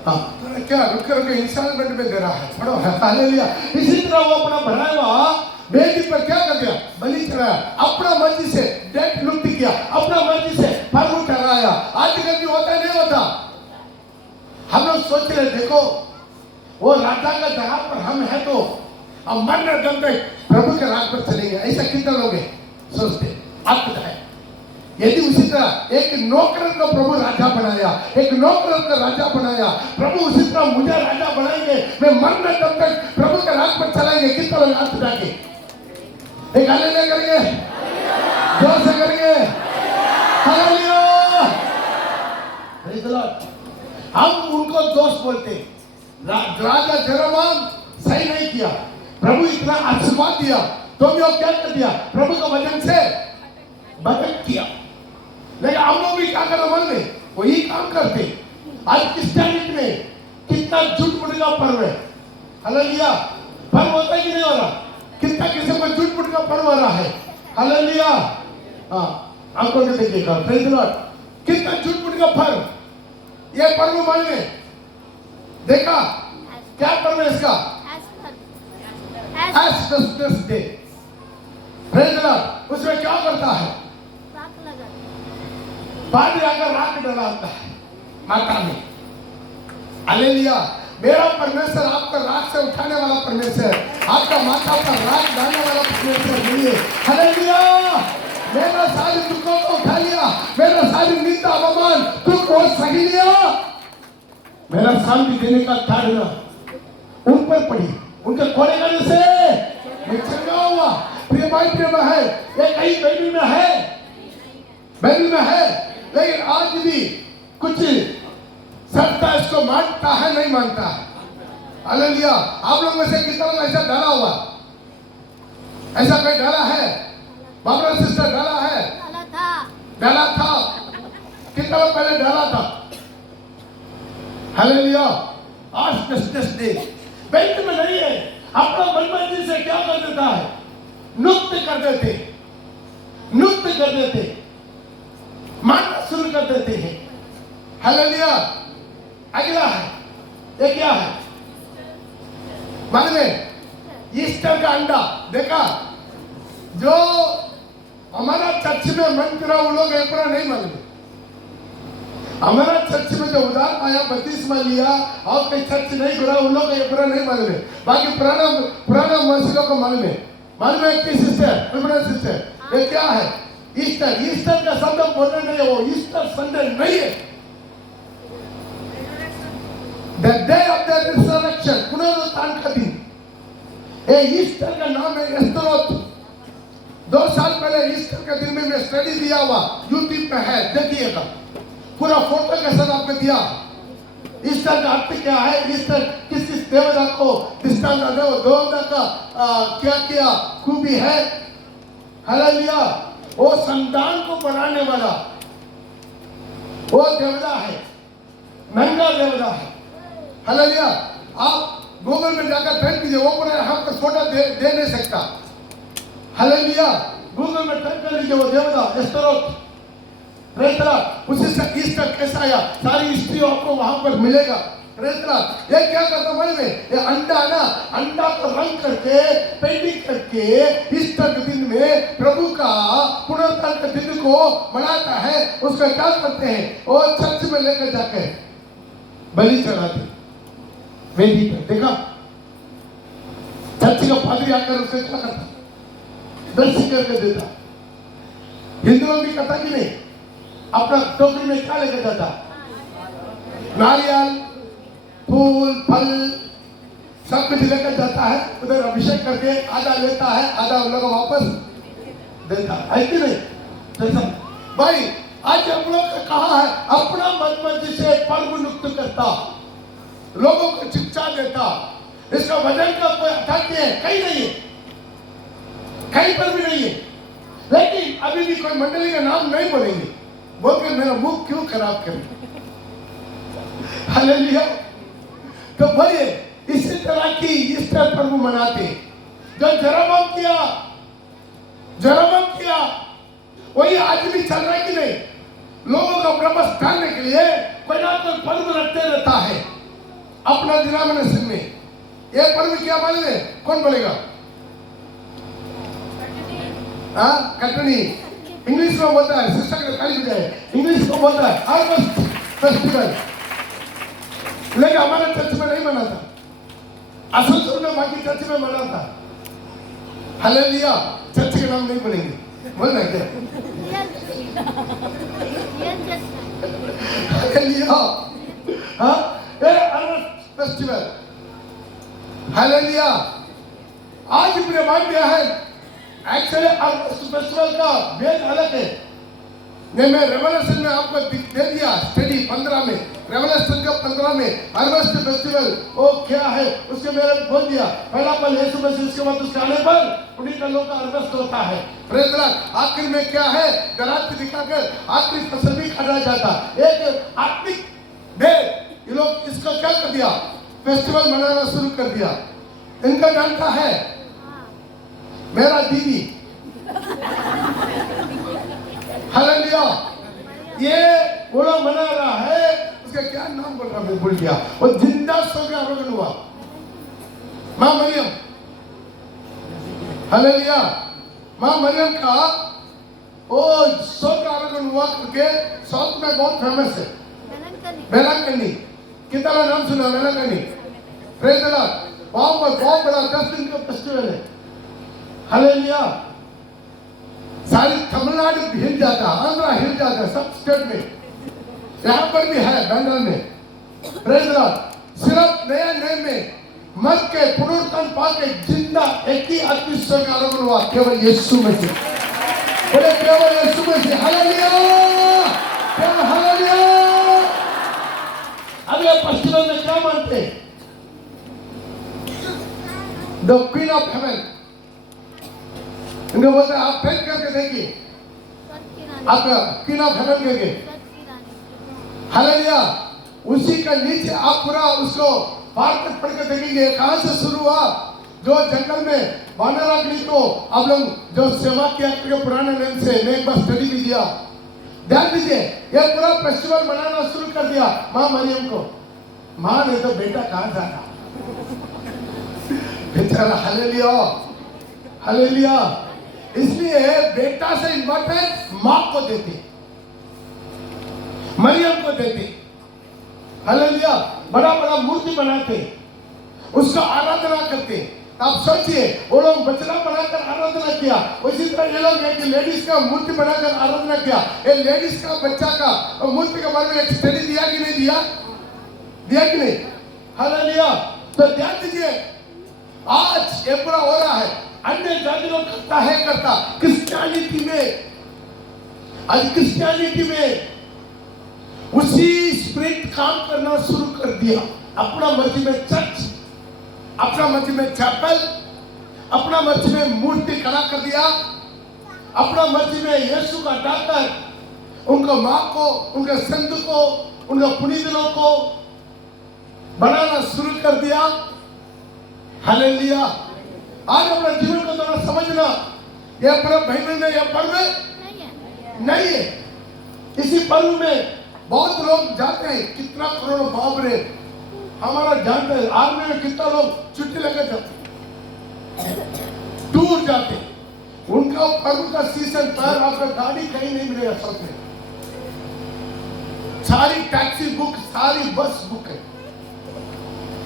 क्या रुक कर इंस्टॉलमेंट में दे रहा है? पढ़ो। हालेलुया। इसी तरह वो अपना बनाया हुआ वेदी पर क्या कर दिया? बलि चढ़ाया। अपना मर्जी से डेट लुप्त किया, अपना मर्जी से पर्व ठहराया। आजकल भी होता नहीं होता? हम लोग सोच रहे, देखो वो राजा का जगह पर हम है तो हम मरने दम तक प्रभु के राज पर चलेंगे। ऐसा कितने लोग हैं सोचते? आपको है। यदि उसी तरह एक नौकर को प्रभु राजा बनाया, एक नौकर को राजा बनाया, प्रभु उसी तरह मुझे राजा बनाएंगे, मैं मरने दम तक प्रभु के राज पर चलाएंगे। कितने लोग हाथ उठाके एक हालेलुया करेंगे? जोर से करेंगे। हालेलुया। Praise the Lord. हम उनको दोष बोलते, राजा जेरोबाम सही नहीं किया, प्रभु इतना आशीर्वाद दिया, तो भी वो क्या कर दिया? प्रभु के वचन से भटक किया। लेकिन हम लोग भी क्या कर मन में वही काम करते। आज क्रिश्चियनिटी में कितना झूठ मूठ का पर्व है। हालेलुया। पर्व होता है कि नहीं हो रहा? कितना किसी को झूठ मूठ का पर्व हो रहा है। हालेलुया। आपको देखिएगा। Praise the Lord. कितना झूठ मूठ का पर्व, ये पर्व मान में देखा क्या पर्व है इसका? Aspects day. Praise the Lord. उसमें क्या करता है? पानी आकर राख डलाता है माता में। हालेलुया। मेरा परमेश्वर आपका राख से उठाने वाला परमेश्वर, आपका माता पर राख डालने वाला परमेश्वर नहीं है। हालेलुया। मेरा सारी दुखों को उठा लिया, मेरा सारी निंदा अपमान दुख को सही लिया, मेरा शांति देने का कारण उन पर पड़ी, उनके कोड़े करने से मैं चंगा हुआ। प्रिय भाई प्रिय है, ये कहीं बाइबल में है, बाइबल में है, लेकिन आज भी कुछ सत्ता इसको मानता है नहीं मानता है। हालेलुया। आप लोग में से कितना लोग ऐसा डाला हुआ? ऐसा कोई डाला है? बाबरा सिस्टर डाला है? डाला था। कितना लोग पहले डाला था? हालेलुया। आज क्रिसमस डे बैंक में नहीं है, अपना मनमर्जी से क्या कर देता है? नृत्य कर देते, मानना शुरू कर देते हैं। हालेलुया। अगला है, ये क्या है? मालूम है? ईस्टर का अंडा देखा? जो हमारा चर्च में मन करा वो लोग एक बार नहीं मालूम। हमारा चर्च में जो उदार पाया, बत्तीसवा लिया और कोई चर्च नहीं करा, उन लोग एक बार नहीं मालूम है। बाकी पुराना मनुष्यों को मालूम है। मालूम है कि सिस्टर ये क्या है? ईस्टर का शब्द बोलने नहीं है, वो ईस्टर संडे नहीं है। The day of the resurrection, पुनरुत्थान का दिन। ये ईस्टर का नाम है एस्तरोथ। 2 साल पहले ईस्टर के दिन में मैं स्टडी दिया हुआ यूट्यूब पे है, देखिएगा। पूरा फोटो के साथ आपको दिया। ईस्टर का अर्थ क्या है? ईस्टर किस देवता को दृष्टांत दे, वो देवता का क्या क्या खूबी है? हालेलुया। वो संतान को बनाने वाला वो देवता है, नंगा देवता है। हालेलुया। आप गूगल में जाकर टाइप कीजिए, वो पूरा आपको फोटो दे नहीं सकता। हालेलुया। गूगल में टाइप कर लीजिए, वो देवता एस्तरोथ। उसी से ईस्टर कैसा आया, सारी हिस्ट्री आपको वहां पर मिलेगा। ये क्या करता है? ये अंडा को रंग करके पेंटिंग करके ईस्टर के दिन में प्रभु का पुनरुत्थान के दिन को मनाता है। उसका क्या करते हैं? वो चर्च में लेकर जाके बलि चढ़ाते वेदी पर। देखा चर्च का पादरी आकर उसका क्या करता? दर्शन करके देता। हिंदुओं की कथा की नहीं, अपना टोकरी में क्या लेकर जाता? नारियल, फूल, फल सब कुछ लेकर जाता है। उधर अभिषेक करके आधा लेता है, आधा लोग वापस देता है कि नहीं? जैसा भाई आज हम लोग ने कहा है, अपना मन मर्जी से पर्व नियुक्त करता, लोगों को शिक्षा देता। इसका वजन का कोई अर्थात नहीं है, कहीं नहीं है, कहीं पर भी नहीं है। लेकिन अभी भी कोई मंडली का नाम नहीं बोलेंगे, बोल के मेरा मुंह क्यों खराब करें? हालेलुया। तो भाई इसी तरह की ईस्टर पर्व मनाते जो जरबम किया वही आज भी चल रहा है कि नहीं? लोगों का प्रबंध करने के लिए कोई ना कोई पर्व रखते रहता है अपना डिनोमिनेशन में। ये पर्व क्या मालूम है? कौन बोलेगा? कटनी इंग्लिश में बोलता है, सिस्टर का तारीफ है, इंग्लिश में बोलता है हार्वेस्ट फेस्टिवल। लेकिन हमारे चर्च में नहीं मनाता, असुर में बाकी चर्च में मनाता। हालेलुया। चर्च के नाम नहीं बोलेंगे, बोल रहे क्या? हालेलुया। हाँ, ये हार्वेस्ट फेस्टिवल। हालेलुया। आज मेरे भाई क्या है? एक्चुअली हार्वेस्ट फेस्टिवल का भेद अलग है। मैं रेवलेशन में आपको दे दिया स्टडी 15 में, रेवलेशन का 15 में हार्वेस्ट फेस्टिवल वो क्या है उसके मेरे बोल दिया। पहला पल यीशु मसीह, उसके बाद उसके आने पर उन्हीं का लोग का हार्वेस्ट होता है। Praise Lord. आखिर में क्या है? दराज दिखाकर आखिरी फसल भी खाया जाता। एक आत्मिक भेद। ये लोग इसका क्या कर दिया? फेस्टिवल मनाना शुरू कर दिया। इनका जानता है मेरा दीदी। हालेलुया। ये वो लोग मना रहा है, उसका क्या नाम बोल रहा मैं भूल गया। वो जिंदा सो के आरोग्य हुआ, मां मरियम। हालेलुया। मां मरियम का वो सो के आरोग्य हुआ करके साउथ में बहुत फेमस है। बेलाकनी, कितना नाम सुना? बेलाकनी। Praise the Lord. वहां पर बहुत बड़ा 10 दिन का फेस्टिवल है। हालेलुया। सारी तमिलनाडु हिल जाता, आंध्रा हिल जाता, सब स्टेट में। यहाँ पर भी है बैंगल में। Praise the Lord. सिर्फ नया नेम में मर के पुनरुत्थान पाके जिंदा एक ही आदमी स्वर्ग आरोहण हुआ, केवल यीशु मसीह। बोले केवल यीशु मसीह। हालेलुया। केवल हालेलुया। अब ये फेस्टिवल में क्या मानते हैं? The queen of haven. इनको बोलते हैं, आप प्रेज करके देखिए, आप क्वीन ऑफ हेवन करके। हालेलुया। उसी का नीचे आप पूरा उसको पार पढ़ के देखेंगे कहां से शुरू हुआ। जो जंगल में वानराग्नि को आप लोग जो सेवा किया करके पुराने नेम से मैं एक बार स्टडी भी दिया, ध्यान दीजिए। ये पूरा फेस्टिवल मनाना शुरू कर दिया मां मरियम को। मां ने तो बेटा कहां जाना बेचारा। हालेलुया। हालेलुया। इसलिए बेटा से इंपॉर्टेंस मां को देते, मरियम को देते। हालेलुया। बड़ा बड़ा मूर्ति बनाते, उसका आराधना करते। आप सोचिए, वो लोग बचना बनाकर आराधना किया, उसी तरह ये लोग एक लेडीज का मूर्ति बनाकर आराधना किया। ये लेडीज का बच्चा का मूर्ति के बारे में एक स्टडी दिया कि नहीं दिया? दिया कि नहीं? हालेलुया। तो ध्यान दीजिए, आज ये पूरा हो रहा है, अन्य जाति लोग करता क्रिश्चियनिटी में, आज क्रिश्चियनिटी में उसी स्पिरिट काम करना शुरू कर दिया। अपना मर्जी में चर्च, अपना मर्जी में चैपल, अपना मर्जी में मूर्ति खड़ा कर दिया, अपना मर्जी में यीशु का डाकर उनका माँ को, उनके संत को, उनके पुनीतों को बनाना शुरू कर दिया। हालेलुया। आज अपना जीवन को थोड़ा समझना, यह पूरा बाइबल में यह पर्व नहीं है। इसी पर्व में बहुत लोग जाते हैं, कितना करोड़ बाप रे, हमारा जानते हैं आर्मी में कितना लोग छुट्टी लेकर जाते, दूर जाते, उनका पर्व का सीजन पर आपका गाड़ी कहीं नहीं मिलेगा। सब में सारी टैक्सी बुक, सारी बस बुक है,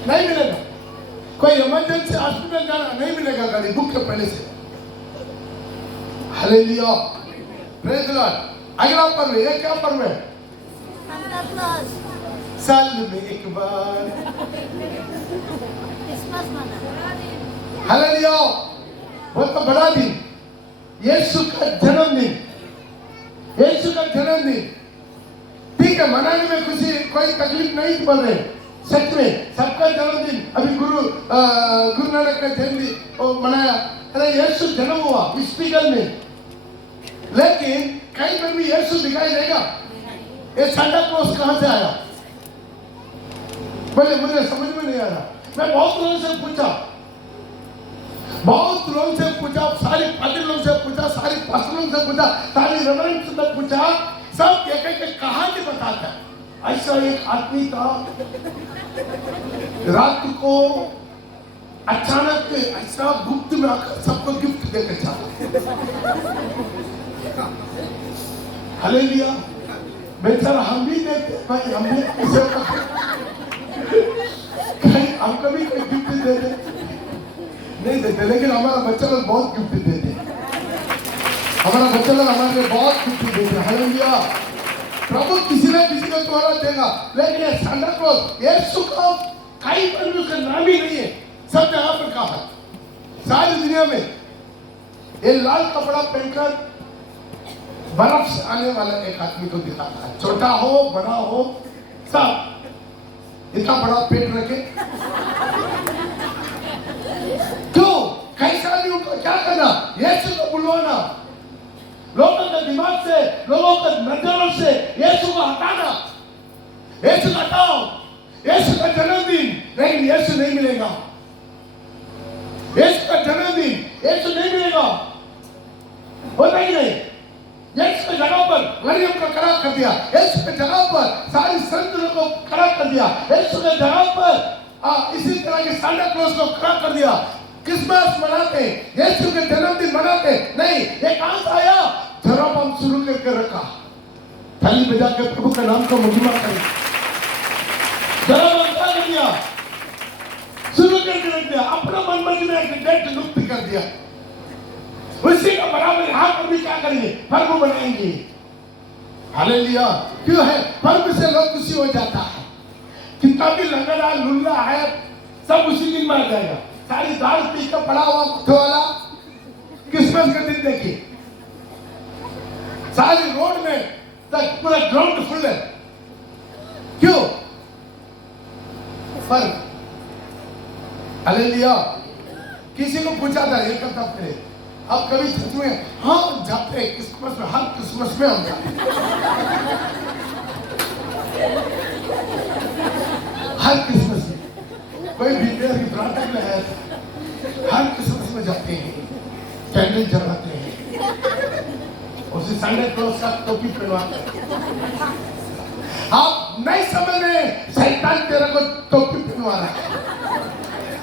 नहीं मिलेगा। कोई इमरजेंसी हॉस्पिटल जाना नहीं मिलेगा, गाड़ी बुक है पहले से। Hallelujah, praise the Lord. अगला पर्व, ये क्या पर्व है? साल में एक बार हालेलुया, बहुत तो बड़ा दिन, यीशु का जन्मदिन, यीशु का जन्मदिन। ठीक है, मनाने में खुशी, कोई तकलीफ नहीं पड़ रही, सच में सबका जन्मदिन। अभी गुरु नानक का जन्मदिन मनाया, अरे यीशु जन्म हुआ स्पीकर में, लेकिन कहीं पर भी यीशु दिखाई देगा? ये सांता क्लॉज कहां से आया? बोले मुझे समझ में नहीं आ रहा। मैं बहुत लोगों से पूछा, सारी पार्टी लोगों से पूछा, सारी पास्टरों से पूछा, सारी रेवरेंड से पूछा, सब एक कहानी बताता है। ऐसा एक आदमी था, रात को अचानक ऐसा गुप्त में आकर सबको गिफ्ट देकर चला। हालेलुया। बेचारा हम भी देते भाई, हम भी हमको भी कोई गिफ्ट देते नहीं देते, लेकिन हमारा बच्चा लोग बहुत गिफ्ट देते, हमारा बच्चा लोग हमारे लिए बहुत गिफ्ट देते। हालेलुया। प्रभु किसी न किसी को तोड़ा देगा, लेकिन ये सांता क्लॉज यीशु का कहीं पर भी उसका नाम ही नहीं है, सब जगह पर कहा है, सारी दुनिया में। ये लाल कपड़ा पहनकर बर्फ से आने वाला एक आदमी को दिखाता है, छोटा हो बड़ा हो सब, इतना बड़ा पेट रखे, क्यों? कैसा भी उनको क्या करना? यीशु को बुलवाना, लोगों के दिमाग से, लोगों के नजरों से यीशु को हटाना। यीशु हटाओ, यीशु का जन्मदिन, लेकिन यीशु नहीं मिलेगा। यीशु का जन्मदिन, यीशु नहीं मिलेगा, होता ही नहीं। यीशु के जगह पर मरियम को खड़ा कर दिया, यीशु के जगह पर सारी संतों को खड़ा कर दिया, यीशु के जगह पर इसी तरह के सांता क्लॉज को खड़ा कर दिया। क्रिसमस मनाते, यीशु के जन्मदिन मनाते नहीं, ये कहां से आया? जब हम शुरू करके रखा, थाली बजा के प्रभु के नाम को महिमा करें, जरा क्या कर दिया? शुरू करके रख दिया, अपना मन मर्जी में एक डेट लुप्त कर दिया। उसी का बराबर यहाँ पर भी क्या करेंगे? पर्व बनाएंगे। हालेलुया। क्यों है? पर्व से लोग खुशी हो जाता है, कितना भी लंगड़ा लुल्ला है सब उसी दिन मार जाएगा। सारी दाल पी कर पड़ा हुआ वाला क्रिसमस के दिन देखिए, सारी रोड में तक पूरा ग्राउंड फुल है। क्यों? पर्व। हालेलुया। किसी को पूछा था ये कब तक करे, अब कभी सच में हम जाते हैं क्रिसमस में, हर क्रिसमस में हम जाते हैं, हर क्रिसमस में। कोई भी की प्रार्थना में है, हर क्रिसमस में जाते हैं, कैंडल जलाते हैं, उसी सांता क्लॉज का टोपी पहनवाते हैं। आप नहीं समझ रहे, शैतान तेरे को टोपी पहनवा रहा है,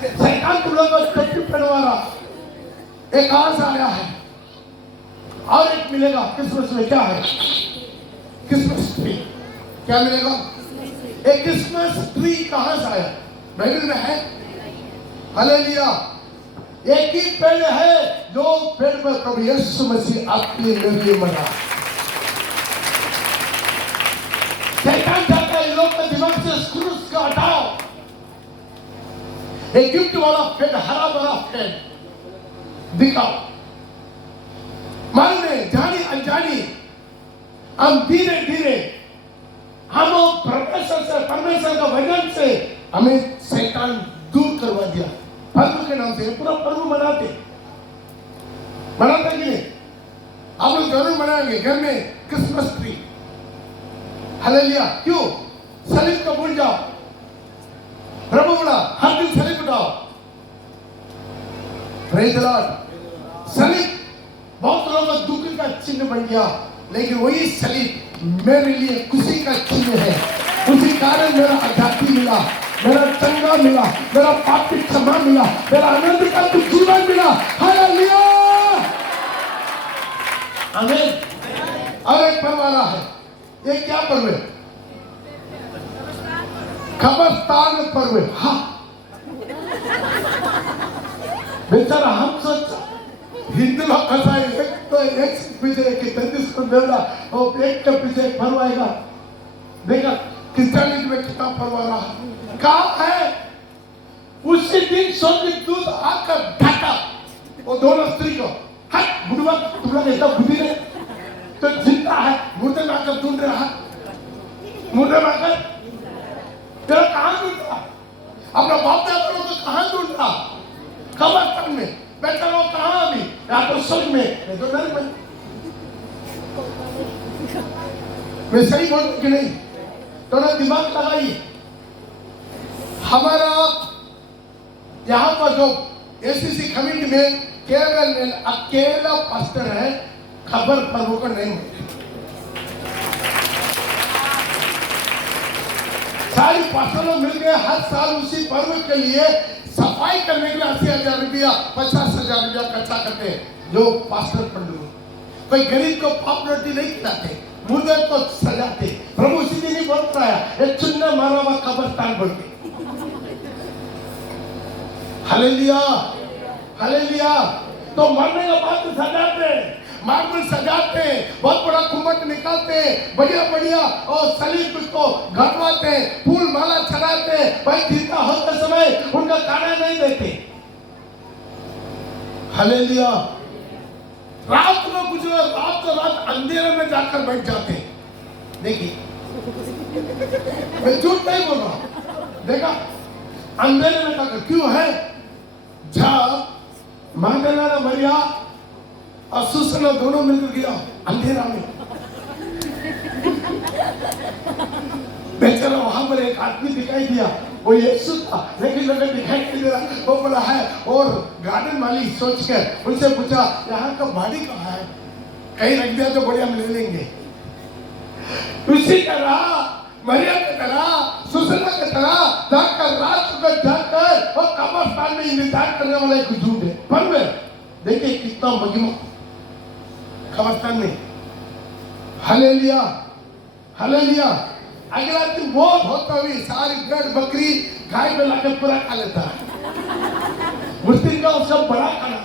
शैतान तुम लोगों को टोपी पहनवा रहा है। एक कहां से आया है? और एक मिलेगा क्रिसमस में, क्या है? Christmas tree. क्या मिलेगा? एक क्रिसमस ट्री कहां से आया? बाइबल में है। हालेलुया। एक ही पेड़ है जो पेड़ पर प्रभु यीशु मसीह आपके लिए मरा। शैतान चाहता है लोग के दिमाग से क्रूस का हटाओ। एक गिफ्ट वाला पेड़, हरा भरा पेड़ दिखाओ। मालूम है, जानी अनजानी हम धीरे धीरे हम परमेश्वर का वचन से हमें शैतान दूर करवा दिया। पर्व के नाम से पूरा पर्व मनाते कि नहीं? आप लोग जरूर मनाएंगे घर में क्रिसमस ट्री। हालेलुया। क्यों? सलीब को भूल जाओ। प्रभु बोला हर दिन सलीब उठाओ। Praise the Lord. सलीब बहुत लोगों का दुख का चिन्ह बन गया, लेकिन वही सलीब मेरे लिए खुशी का चिन्ह है। उसी कारण मेरा आजादी मिला, मेरा चंगा मिला, मेरा पाप की क्षमा मिला, मेरा आनंद का जीवन मिला। हालेलुया। आमीन। और एक पर्व आ रहा है। ये क्या पर्व है? कब्रिस्तान पर्व। हाँ, बेचारा हम सोच हिंदू लोग कैसा है, एक तो एक पीछे एक 33 को देगा और एक के पीछे एक पर्व आएगा। देखा क्रिश्चियनिटी में कितना पर्व आ रहा है। कहाँ है? उसी दिन स्वर्गदूत आकर ढाका वो दोनों स्त्री को। हट बुढ़वा, तुम लोग ऐसा बुद्धि नहीं तो जिंदा है, मुर्दे में आकर ढूंढ रहा है। मुर्दे में आकर तेरा कहाँ ढूंढ रहा? अपना बाप दादा को कहाँ ढूंढ रहा? कब्रिस्तान में बैठा हो। कहाँ अभी? या तो स्वर्ग में, नहीं तो नरक में। मैं सही बोल कि नहीं? थोड़ा दिमाग लगाइए। हमारा यहाँ पर जो एसीसी कमेटी में केवल अकेला पास्टर है, खबर पर होकर नहीं होती। सारी पास्टर लोग मिलकर हर साल उसी पर्व के लिए सफाई करने के लिए 80,000 रुपया 50,000 रुपया खर्चा करते हैं। जो पास्टर पंडू कोई गरीब को पाप रोटी नहीं खिलाते, मुर्दे को सजाते। प्रभु उसी दिन ही बोल रहा है, एक चुन्ना मारा हुआ कब्रिस्तान बोल के। Hallelujah, hallelujah. तो मरने के बाद सजाते, मार्बल सजाते, बहुत बड़ा कुम्मट निकालते, बढ़िया बढ़िया और सलीब को घटवाते, फूल माला चढ़ाते। भाई जिंदा होते समय उनका खाना नहीं देते। हालेलुया। रात में कुछ रात अंधेरे में जाकर बैठ जाते। देखिए, मैं झूठ नहीं बोल रहा। देखा अंधेरे में जाकर क्यों है? जब मांगना मरिया और सुसना दोनों मिलकर गया अंधेरा में। बेचारा वहां पर एक आदमी दिखाई दिया, वो यीशु था, लेकिन लोगों दिखाई नहीं दे रहा। वो बोला है और गार्डन वाली सोच कर उनसे पूछा यहाँ का भाड़ी कहाँ है? कहीं रख दिया तो बढ़िया हम ले लेंगे। उसी तरह मरिया की तरह सुसना की तरह जाकर रात को जाकर और कब्रिस्तान में इंतजार करने वाला एक झूठ है। पर देखिए कितना महिमा कब्रिस्तान में। Hallelujah, hallelujah. अगला दिन वो होता हुई सारी भेड़ बकरी गाय में लाकर पूरा खा लेता है। उस दिन का उसका बड़ा खाना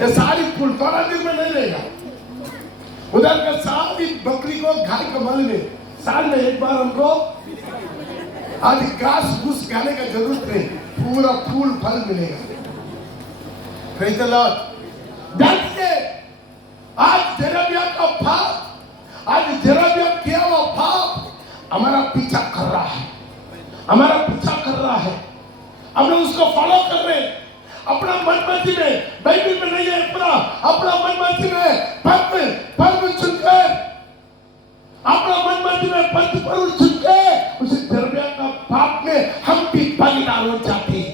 ये सारी फूल थोड़ा दिन में नहीं रहेगा। उधर का सारी बकरी को गाय को माल में साल में एक बार हमको आज घास फूस खाने का जरूरत नहीं, पूरा फूल फल मिलेगा। Praise the Lord. देखिए आज जेरेमिया का पाप, आज जेरेमिया किया हुआ पाप हमारा पीछा कर रहा है, हमारा पीछा कर रहा है। हम लोग उसको फॉलो कर रहे हैं अपना मनमर्जी में। बाइबल में नहीं है पूरा, अपना मनमर्जी में पर्व चुनकर, अपना मनमर्जी में पर्व चुनकर उस जेरेमिया का पाप में हम भी भागीदार हो जाते हैं।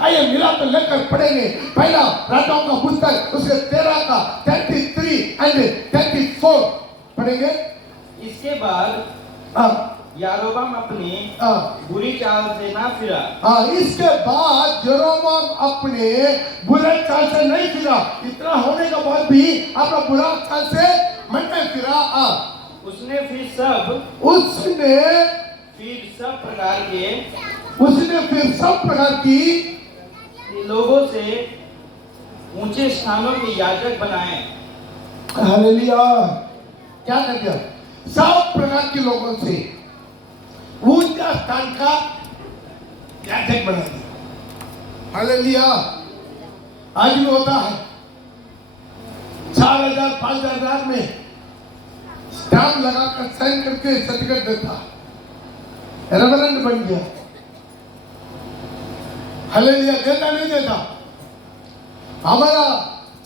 आइए मिला तो लेकर पढ़ेंगे। पहला राजाओं का पुस्तक उसके 13 का 33 एंड 34 पढ़ेंगे। इसके बाद यारोबाम अपनी बुरी चाल से ना फिरा। इसके बाद यरोबाम अपने बुरे चाल से नहीं फिरा। इतना होने के बाद भी अपना बुरा चाल से मन में फिरा। उसने फिर सब प्रकार की लोगों से ऊंचे स्थानों के याजक बनाए। हालेलुया। क्या कर दिया? सब प्रकार के लोगों से ऊंचा स्थान का याजक बना दिया। हालेलुया। आज भी होता है 4,000 5,000 में स्टैम्प लगाकर साइन करके सर्टिफिकेट देता है, रेवरेंड बन गया। हालेलुया। देता नहीं देता? हमारा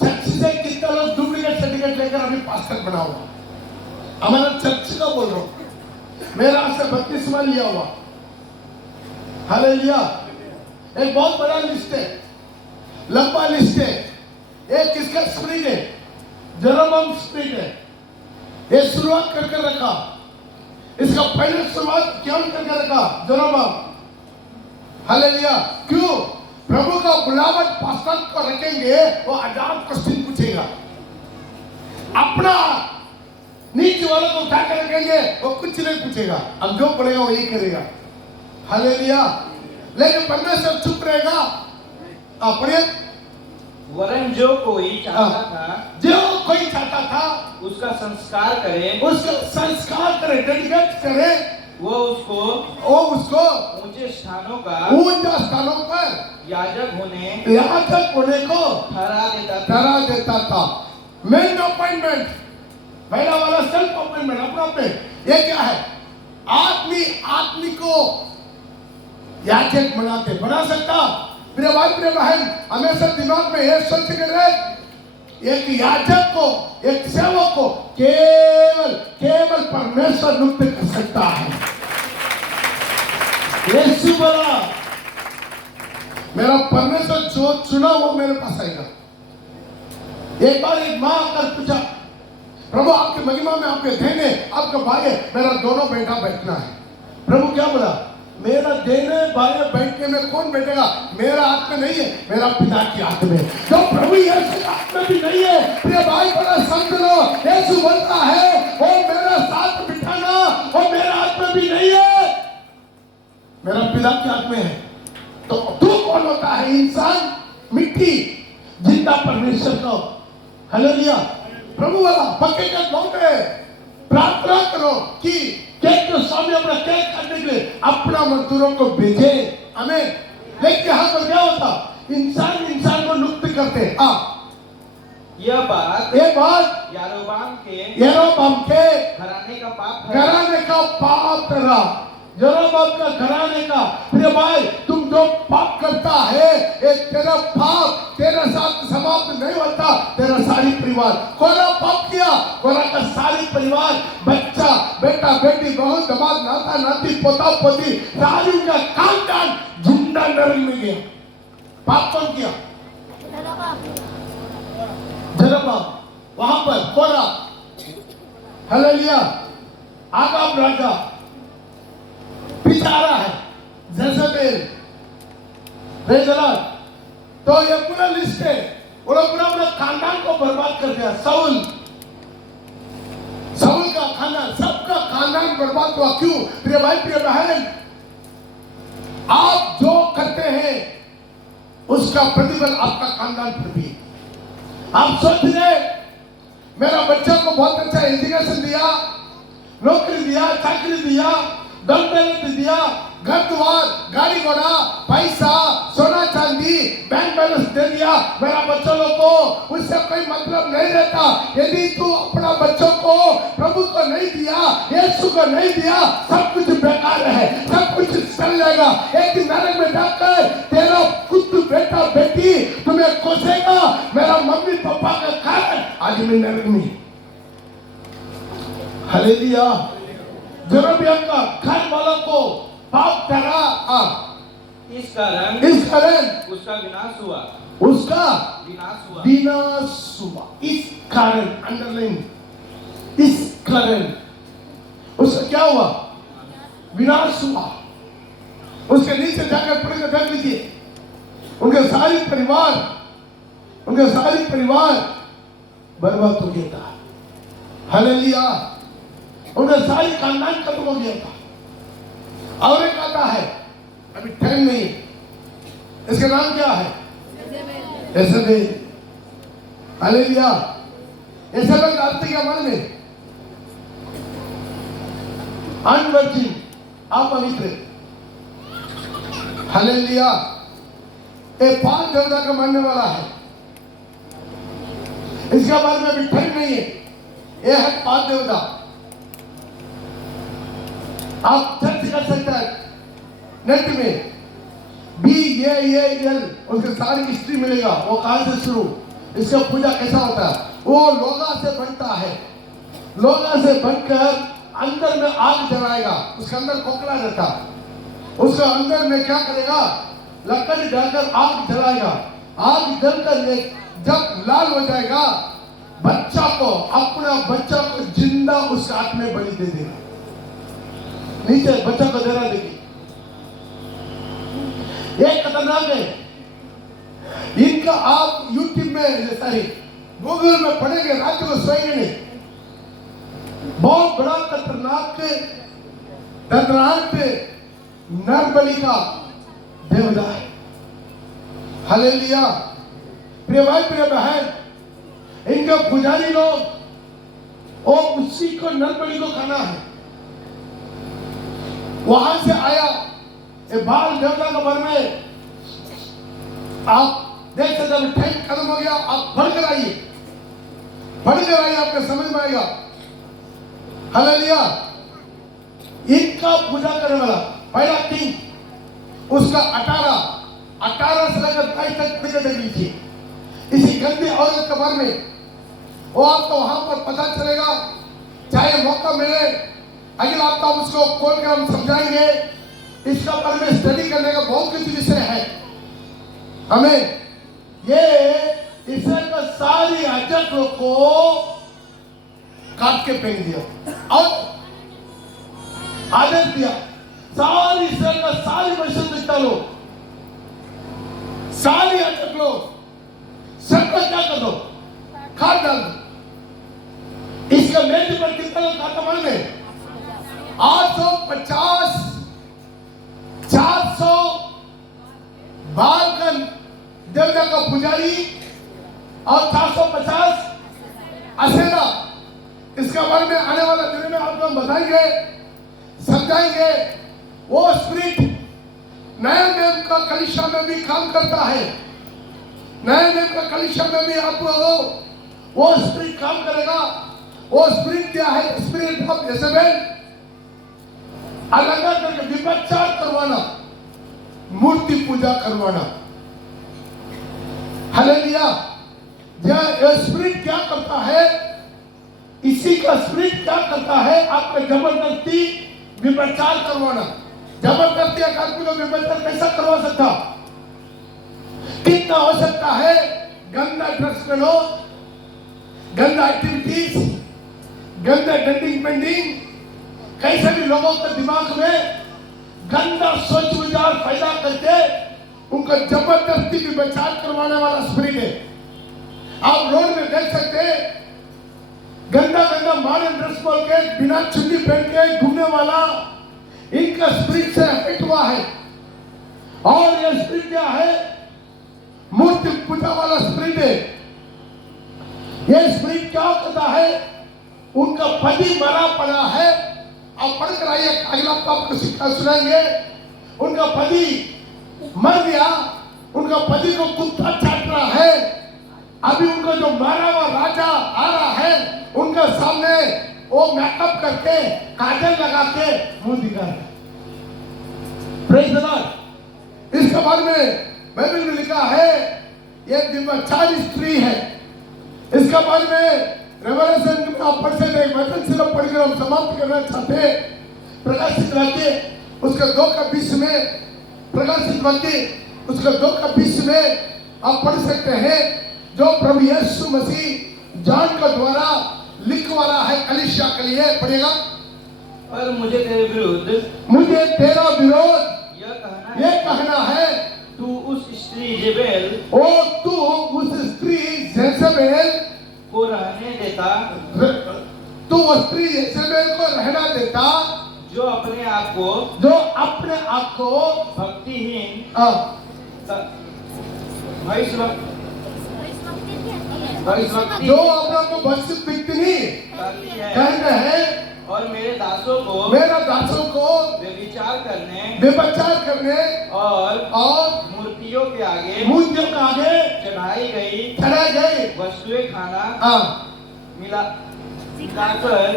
चर्च से कितना लोग डुप्लीकेट सर्टिफिकेट लेकर अभी पास्टर बना हुआ। हमारा चर्च का बोल रहा हूं, मेरा से 32वां लिया हुआ। हालेलुया। एक बहुत बड़ा लिस्ट है, लंबा लिस्ट है। एक किसका स्प्रिट है? जेरोबम स्प्रिट है। ये शुरुआत करके रखा, इसका पहले शुरुआत क्या करके रखा? जेरोबम। हालेलुया। क्यों? प्रभु का बुलावट पास्टर को रखेंगे, वो 1000 क्वेश्चन पूछेगा। अपना नीचे वालों को उठा कर रखेंगे, वो कुछ नहीं पूछेगा। अब जो पड़ेगा वो यही करेगा। हालेलुया। लेकिन परमेश्वर चुप रहेगा। अपने वरन जो कोई चाहता था, जो कोई चाहता था उसका संस्कार करे, उसका संस्कार करे, डेडिकेट करे, वो उसको ऊंचे स्थानों का पर याजक होने को ठहरा देता था। मेन अपॉइंटमेंट, पहला वाला सेल्फ अपॉइंटमेंट, अपना पे। ये क्या है? आदमी को याजक बना सकता। मेरे भाई मेरे बहन, हमेशा दिमाग में ये सोच के रहे, एक याजक को, एक सेवक को केवल परमेश्वर नियुक्त कर सकता है। यीशु बोला, मेरा परमेश्वर जो चुना वो मेरे पास आएगा। एक बार एक माँ आकर पूछा, प्रभु आपकी महिमा में आपके देने आपका भाई है, मेरा दोनों बेटा बैठना है। प्रभु क्या बोला? मेरा देने बाएं बैठने में कौन बैठेगा? मेरा हाथ में नहीं है, मेरा पिता के हाथ में। जो प्रभु यीशु के हाथ में भी नहीं है, प्रिय भाई बड़ा समझ लो, यीशु बोलता है वो मेरा साथ बिठाना, वो मेरा हाथ में भी नहीं है, मेरा पिता के हाथ में है। तो तू कौन होता है? इंसान, मिट्टी, जिंदा परमेश्वर को। हालेलुया। प्रभु वाला पक्के का बहुत है। प्रार्थना करो कि केक के सामने अपना केक काटने के लिए अपना मजदूरों को भेजे। हमें लेकिन यहाँ पर क्या होता? इंसान को नियुक्त करते। यह बात यारोबाम के घराने का पाप करा। जेरोबाम का घराने का। प्रिय भाई, तुम जो पाप करता है, एक तेरा पाप तेरे साथ समाप्त नहीं होता। तेरा सारी परिवार, कोरा पाप किया, कोरा का सारी परिवार, बच्चा, बेटा, बेटी, बहू, दामाद, नाता, नाती, पोता, पोती, सारी उनका खानदान जिंदा नरक में गया। पाप कौन किया? जेरोबाम। वहां पर कोरा। हालेलुया। आगाब राजा पिछारा है, जेज़ेबेल। Praise the Lord. तो ये पूरा लिस्ट है। वो लोग पूरा खानदान को बर्बाद कर दिया। साउल का खानदान, सबका खानदान बर्बाद हुआ। क्यों? प्रिय भाई प्रिय बहन, आप जो करते हैं उसका प्रतिफल आपका खानदान पर भी। आप सोच रहे मेरा बच्चा को बहुत अच्छा एजुकेशन दिया, नौकरी दिया, चाकरी दिया, दम दिया, घर द्वार, गाड़ी घोड़ा, पैसा, सोना चांदी, बैंक बैलेंस दे दिया मेरा बच्चों को, उससे कोई मतलब नहीं रहता। यदि तू अपना बच्चों को प्रभु को नहीं दिया, यीशु को नहीं दिया, सब कुछ बेकार है, सब कुछ चल जाएगा। एक दिन नरक में जाकर तेरा खुद बेटा बेटी तुम्हें कोसेगा, मेरा मम्मी पापा का कारण आज मैं नरक में। हालेलुया। जेरोबियम का घर वालों को पाप करा, इस कारण उसका विनाश हुआ। इस कारण, अंडरलाइन, इस कारण उसका क्या हुआ? विनाश हुआ। उसके नीचे जाकर पढ़कर देख लीजिए, उनके सारी परिवार बर्बाद हो गया था। हालेलुया। उनका सारी खानदान खत्म हो गया था। और एक आता है, अभी टाइम नहीं, इसका नाम क्या है? एजेबेल, हालेलुया। एजेबेल का अर्थ क्या मालूम है? अनवर्जिन, अपवित्र। हालेलुया। ये पाल देवता का मानने वाला है, इसके बारे में अभी ठंड नहीं है। ये है पाल देवता। आप सर्च कर सकते हैं नेट में, BAAL, उसके सारी हिस्ट्री मिलेगा। वो कहां से शुरू, इसका पूजा कैसा होता है। वो लोगा से बनता है, लोगा से बनकर अंदर में आग जलाएगा, उसके अंदर कोकला रहता, उसके अंदर में क्या करेगा, लकड़ी डालकर आग जलाएगा। आग जलकर जब लाल हो जाएगा, बच्चा को, अपना बच्चा को जिंदा उस आग में बलि दे देगा। नीचे बच्चा को जला देगी। ये खतरनाक है। इनका आप यूट्यूब में, सॉरी गूगल में पढ़ेंगे, रात को सोएंगे नहीं। बहुत बड़ा खतरनाक नर बलि का देवता है। हालेलुया। प्रिय भाई प्रिय बहन, इनका पुजारी लोग, वो उसी को नर बलि को खाना है। वहां से आया ये बाल देवता के बारे में आप देख सकते हैं। टाइम खत्म हो गया, आप बढ़कर आइए, आपको समझ में आएगा। हालेलुया। इनका पूजा करने वाला पहला किंग, उसका 18 से लेकर 22 तक विकेट लीजिए। इसी गंदी औरत के बारे में वो आपको वहां पर पता चलेगा। चाहे मौका मिले अगला हफ्ता उसको खोल के हम समझाएंगे। इसका बारे में स्टडी करने का बहुत कुछ विषय है हमें। ये इसराइल का सारी याजकों को काट के फेंक दिया और आदेश दिया, सारी इसराइल का सारी वंशजता लोग, सारी याजक लोग, सबका क्या कर दो, काट डाल दो। इसका मेज पर कितना लोग काटा मालूम है? 850, 400 बाल का देवता का पुजारी और 450 असेरा। इसका बारे में आने वाला दिन में आपको हम बताएंगे, समझाएंगे। वो स्पिरिट नए नियम का कलीसिया में भी काम करता है। नए नियम का कलीसिया में भी आपको वो स्पिरिट काम करेगा। वो स्पिरिट क्या है? स्पिरिट ऑफ इजेबेल, अलग करके विपचार करवाना, मूर्ति पूजा करवाना। हालेलुया। यह स्पिरिट क्या करता है? इसी का स्पिरिट क्या करता है? आपका जबरदस्ती विपचार करवाना। जबरदस्ती एक आदमी को विपचार कैसा करवा सकता? कितना हो सकता है? गंदा ड्रग्स में लो, गंदा एक्टिविटीज, गंदा डेटिंग पेंडिंग, कैसे भी लोगों के दिमाग में गंदा सोच विचार पैदा करके उनको जबरदस्ती भी विचार करवाने वाला स्पिरिट है। आप रोड में देख सकते हैं, गंदा गंदा मॉडर्न ड्रेस बोल के, बिना चुन्नी पहन के घूमने वाला, इनका स्पिरिट से अफेक्ट हुआ है। और यह स्पिरिट क्या है? मूर्ति पूजा वाला स्पिरिट है। यह स्पिरिट क्या करता है? उनका पति मरा पड़ा है। आप पढ़कर आइए, अगला आपको शिक्षा सुनाएंगे। उनका पति मर गया, उनका पति को कुत्ता चाट रहा है। अभी उनको जो मारा हुआ राजा आ रहा है, उनके सामने वो मेकअप करके, काजल लगा के मुंह दिखा रहा है। Praise the Lord. इसके बारे में बाइबल में लिखा है, ये व्यभिचारी स्त्री है। इसका बारे में रेवलेशन में आप पढ़ सकते हैं। वचन सिर्फ पढ़कर हम समाप्त करना चाहते हैं। प्रकाशित वाक्य उसका 2:20 में, प्रकाशित वाक्य उसका 2:20 में आप पढ़ सकते हैं, जो प्रभु यीशु मसीह जॉन के द्वारा लिखवा रहा है कलीसिया के लिए। पढ़ेगा। और मुझे तेरे विरुद्ध, मुझे तेरा विरोध यह कहना है, तू उस स्त्री जेबेल तू उस स्त्री जेजबेल को रहने देता, तू उस स्त्री जेजबेल को रहना देता, जो अपने आप को भक्तिहीन, और इस वक्त जो अपना को वर्षित व्यक्ति नहीं कहती है, कहते हैं और मेरे दासों को मेरा दासों को व्यभिचार करने व्यभिचार करने और और मूर्तियों के आगे मूर्तियों के आगे चढ़ाई गई चढ़ाए गए वस्तुएं खाना हाँ मिलाकर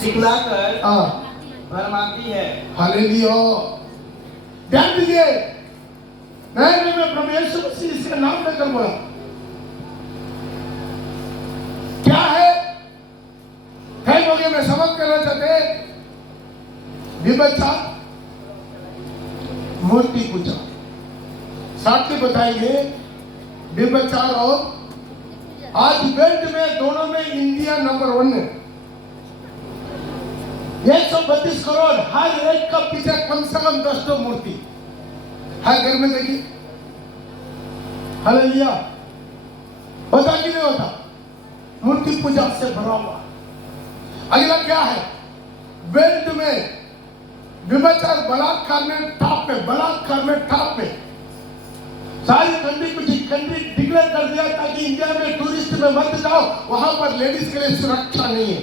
सिखलाकर हाँ भरमाती है। हालेलुया। ध्यान दीजिए, नए में प्रभु यीशु मसीह इसका नाम लेकर बोला क्या है? टाइम हो गया, मैं समझ करना चाहते व्यभिचार, मूर्ति पूजा, साथ में बताएंगे व्यभिचार और आज वर्ल्ड में दोनों में इंडिया नंबर 1 है। 132 करोड़ हर एक का पीछे कम से कम 10 तो मूर्ति हर घर में देखिए। हालेलुया। होता कि नहीं होता? मूर्ति पूजा से भरा हुआ। अगला क्या है? वर्ल्ड में व्यभिचार बलात्कार में टॉप में, बलात्कार में टॉप में। सारी कंट्री कुछ कंट्री डिक्लेयर कर दिया ताकि इंडिया में टूरिस्ट में मत जाओ, वहां पर लेडीज के लिए सुरक्षा नहीं है।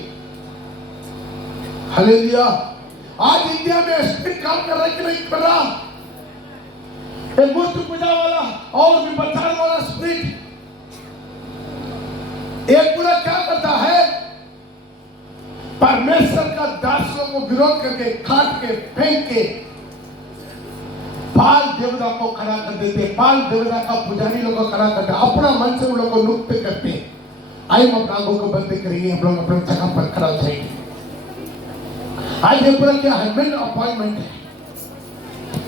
हालेलुया। आज इंडिया में स्ट्रिक्ट काम कर रहा है कि नहीं कर रहा? एक मूर्ति पूजा वाला और व्यभिचार वाला स्पिरिट एक पूरा क्या करता है? परमेश्वर का दासों को विरोध करके, काट के, फेंक के बाल देवता को खड़ा कर देते, बाल देवता का पुजारी लोग को खड़ा करते, अपना मन से उन लोग को लुप्त करते। आइए हम अपना आंखों को बंद करेंगे, हम लोग अपने जगह पर खड़ा हो जाएंगे। आज ये पूरा क्या है? मेन अपॉइंटमेंट है।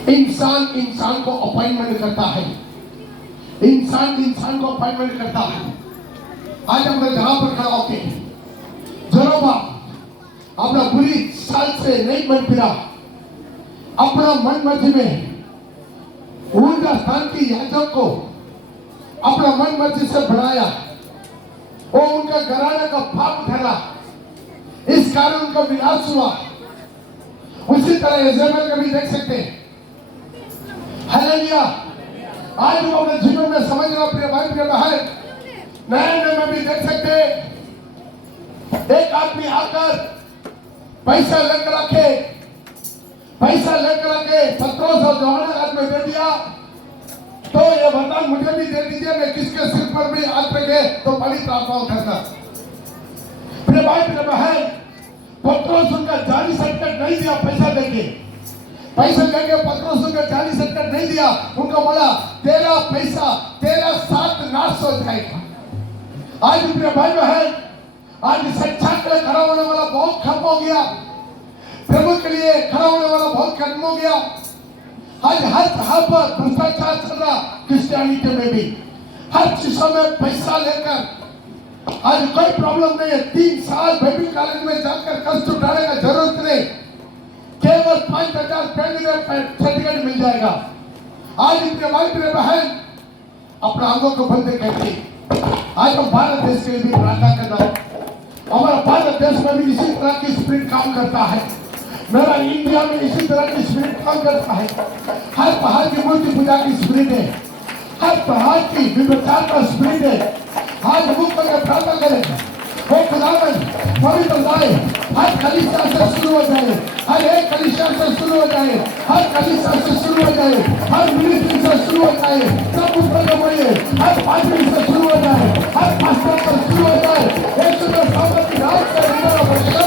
इंसान इंसान को अपॉइंटमेंट करता है, इंसान इंसान को अपॉइंटमेंट करता है। आज अपने जगह पर खड़ा होके जरोबा अपना बुरी साल से नहीं बन फिरा, अपना मन मर्जी में उनका स्थान की याजक को अपना मन मर्जी से बढ़ाया, वो उनका घराने का पाप ठहरा, इस कारण उनका विनाश हुआ। उसी तरह यजेबेल का भी देख सकते हैं। हालेलुया। आज हम अपने जीवन में समझना प्रिय भाई प्रिय बहन, नए में भी देख सकते हैं। एक आदमी आकर पैसा लेकर रखे, पैसा लेकर आके पत्रोस और यूहन्ना के हाथ में दे दिया, तो ये वरदान मुझे भी दे दीजिए, मैं किसके सिर पर भी हाथ रखे तो पवित्र आत्मा उतरता। प्रिय भाई प्रिय बहन, पत्रोस उनका जाली सर्टिफिकेट नहीं दिया, पैसा देके, पैसा देके पत्रोस उनका जाली सर्टिफिकेट नहीं दिया, उनको बोला तेरा पैसा तेरा साथ नाश हो जाएगा। आज प्रिय भाई बहन, आज सच्चा के लिए खड़ा होने वाला बहुत कम हो गया, प्रभु के लिए खड़ा होने वाला बहुत कम हो गया। आज हर जगह पर भ्रष्टाचार चल रहा, क्रिश्चियनिटी में भी हर चीजों में पैसा लेकर। आज कोई प्रॉब्लम नहीं है, 3 साल बाइबल कॉलेज में जाकर कष्ट उठाने का जरूरत नहीं, केवल 5,000 सर्टिफिकेट मिल जाएगा। आज इनके भाई मेरे बहन अपना आंखों को बंद करके आज हम भारत देश के लिए भी प्रार्थना करना है। हमारा भारत देश में भी इसी तरह की स्पिरिट काम करता है, मेरा इंडिया में इसी तरह की स्पिरिट काम करता है। हर पहाड़ की मूर्ति पूजा की स्पिरिट है, हर पहाड़ की व्यभिचार का स्पिरिट है। आज मुख में प्रार्थना करें, हे खुदावन पवित्र जाए, हर कलीसिया से शुरू हो जाए, हर एक कलीसिया से शुरू हो जाए, हर कलीसिया से शुरू हो जाए, हर मिनिस्ट्री से शुरू हो जाए, सब ऊपर बढ़े, हर पादरी से शुरू हो जाए, हर पास्टर से शुरू हो जाए। एक सुंदर सामर्थ्य राज का निकला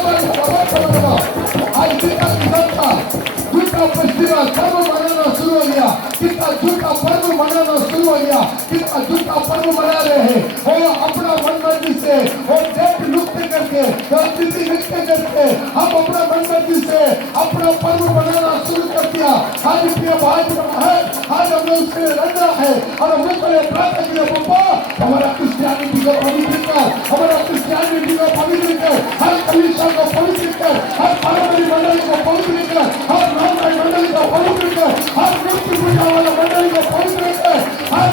बनेगा। आज कितना किसान था, झूठा पश्चिमा कर्म मनाना शुरू हो गया, कितना झूठा पर्व मनाना शुरू हो गया, कितना झूठा पर्व मना रहे हैं, और अपना मन मर्जी से और डेट लुप्त करके और तिथि लिखते करके हम अपना मन मर्जी से अपना पर्व मनाना शुरू कर दिया। आज प्रिय भाई है, आज हम लोग उसके लिए लड़ रहा है और हम लोग के लिए प्रार्थना किया, पापा हमारा क्रिश्चियनिटी को पवित्र कर, हमारा क्रिश्चियनिटी को पवित्र कर, हर कलीसिया को पवित्र कर, हर पारंपरिक मंडली को पवित्र कर, हर नामदारी मंडली को पवित्र कर, हर मूर्ति पूजा वाला मंडली को पवित्र कर, हर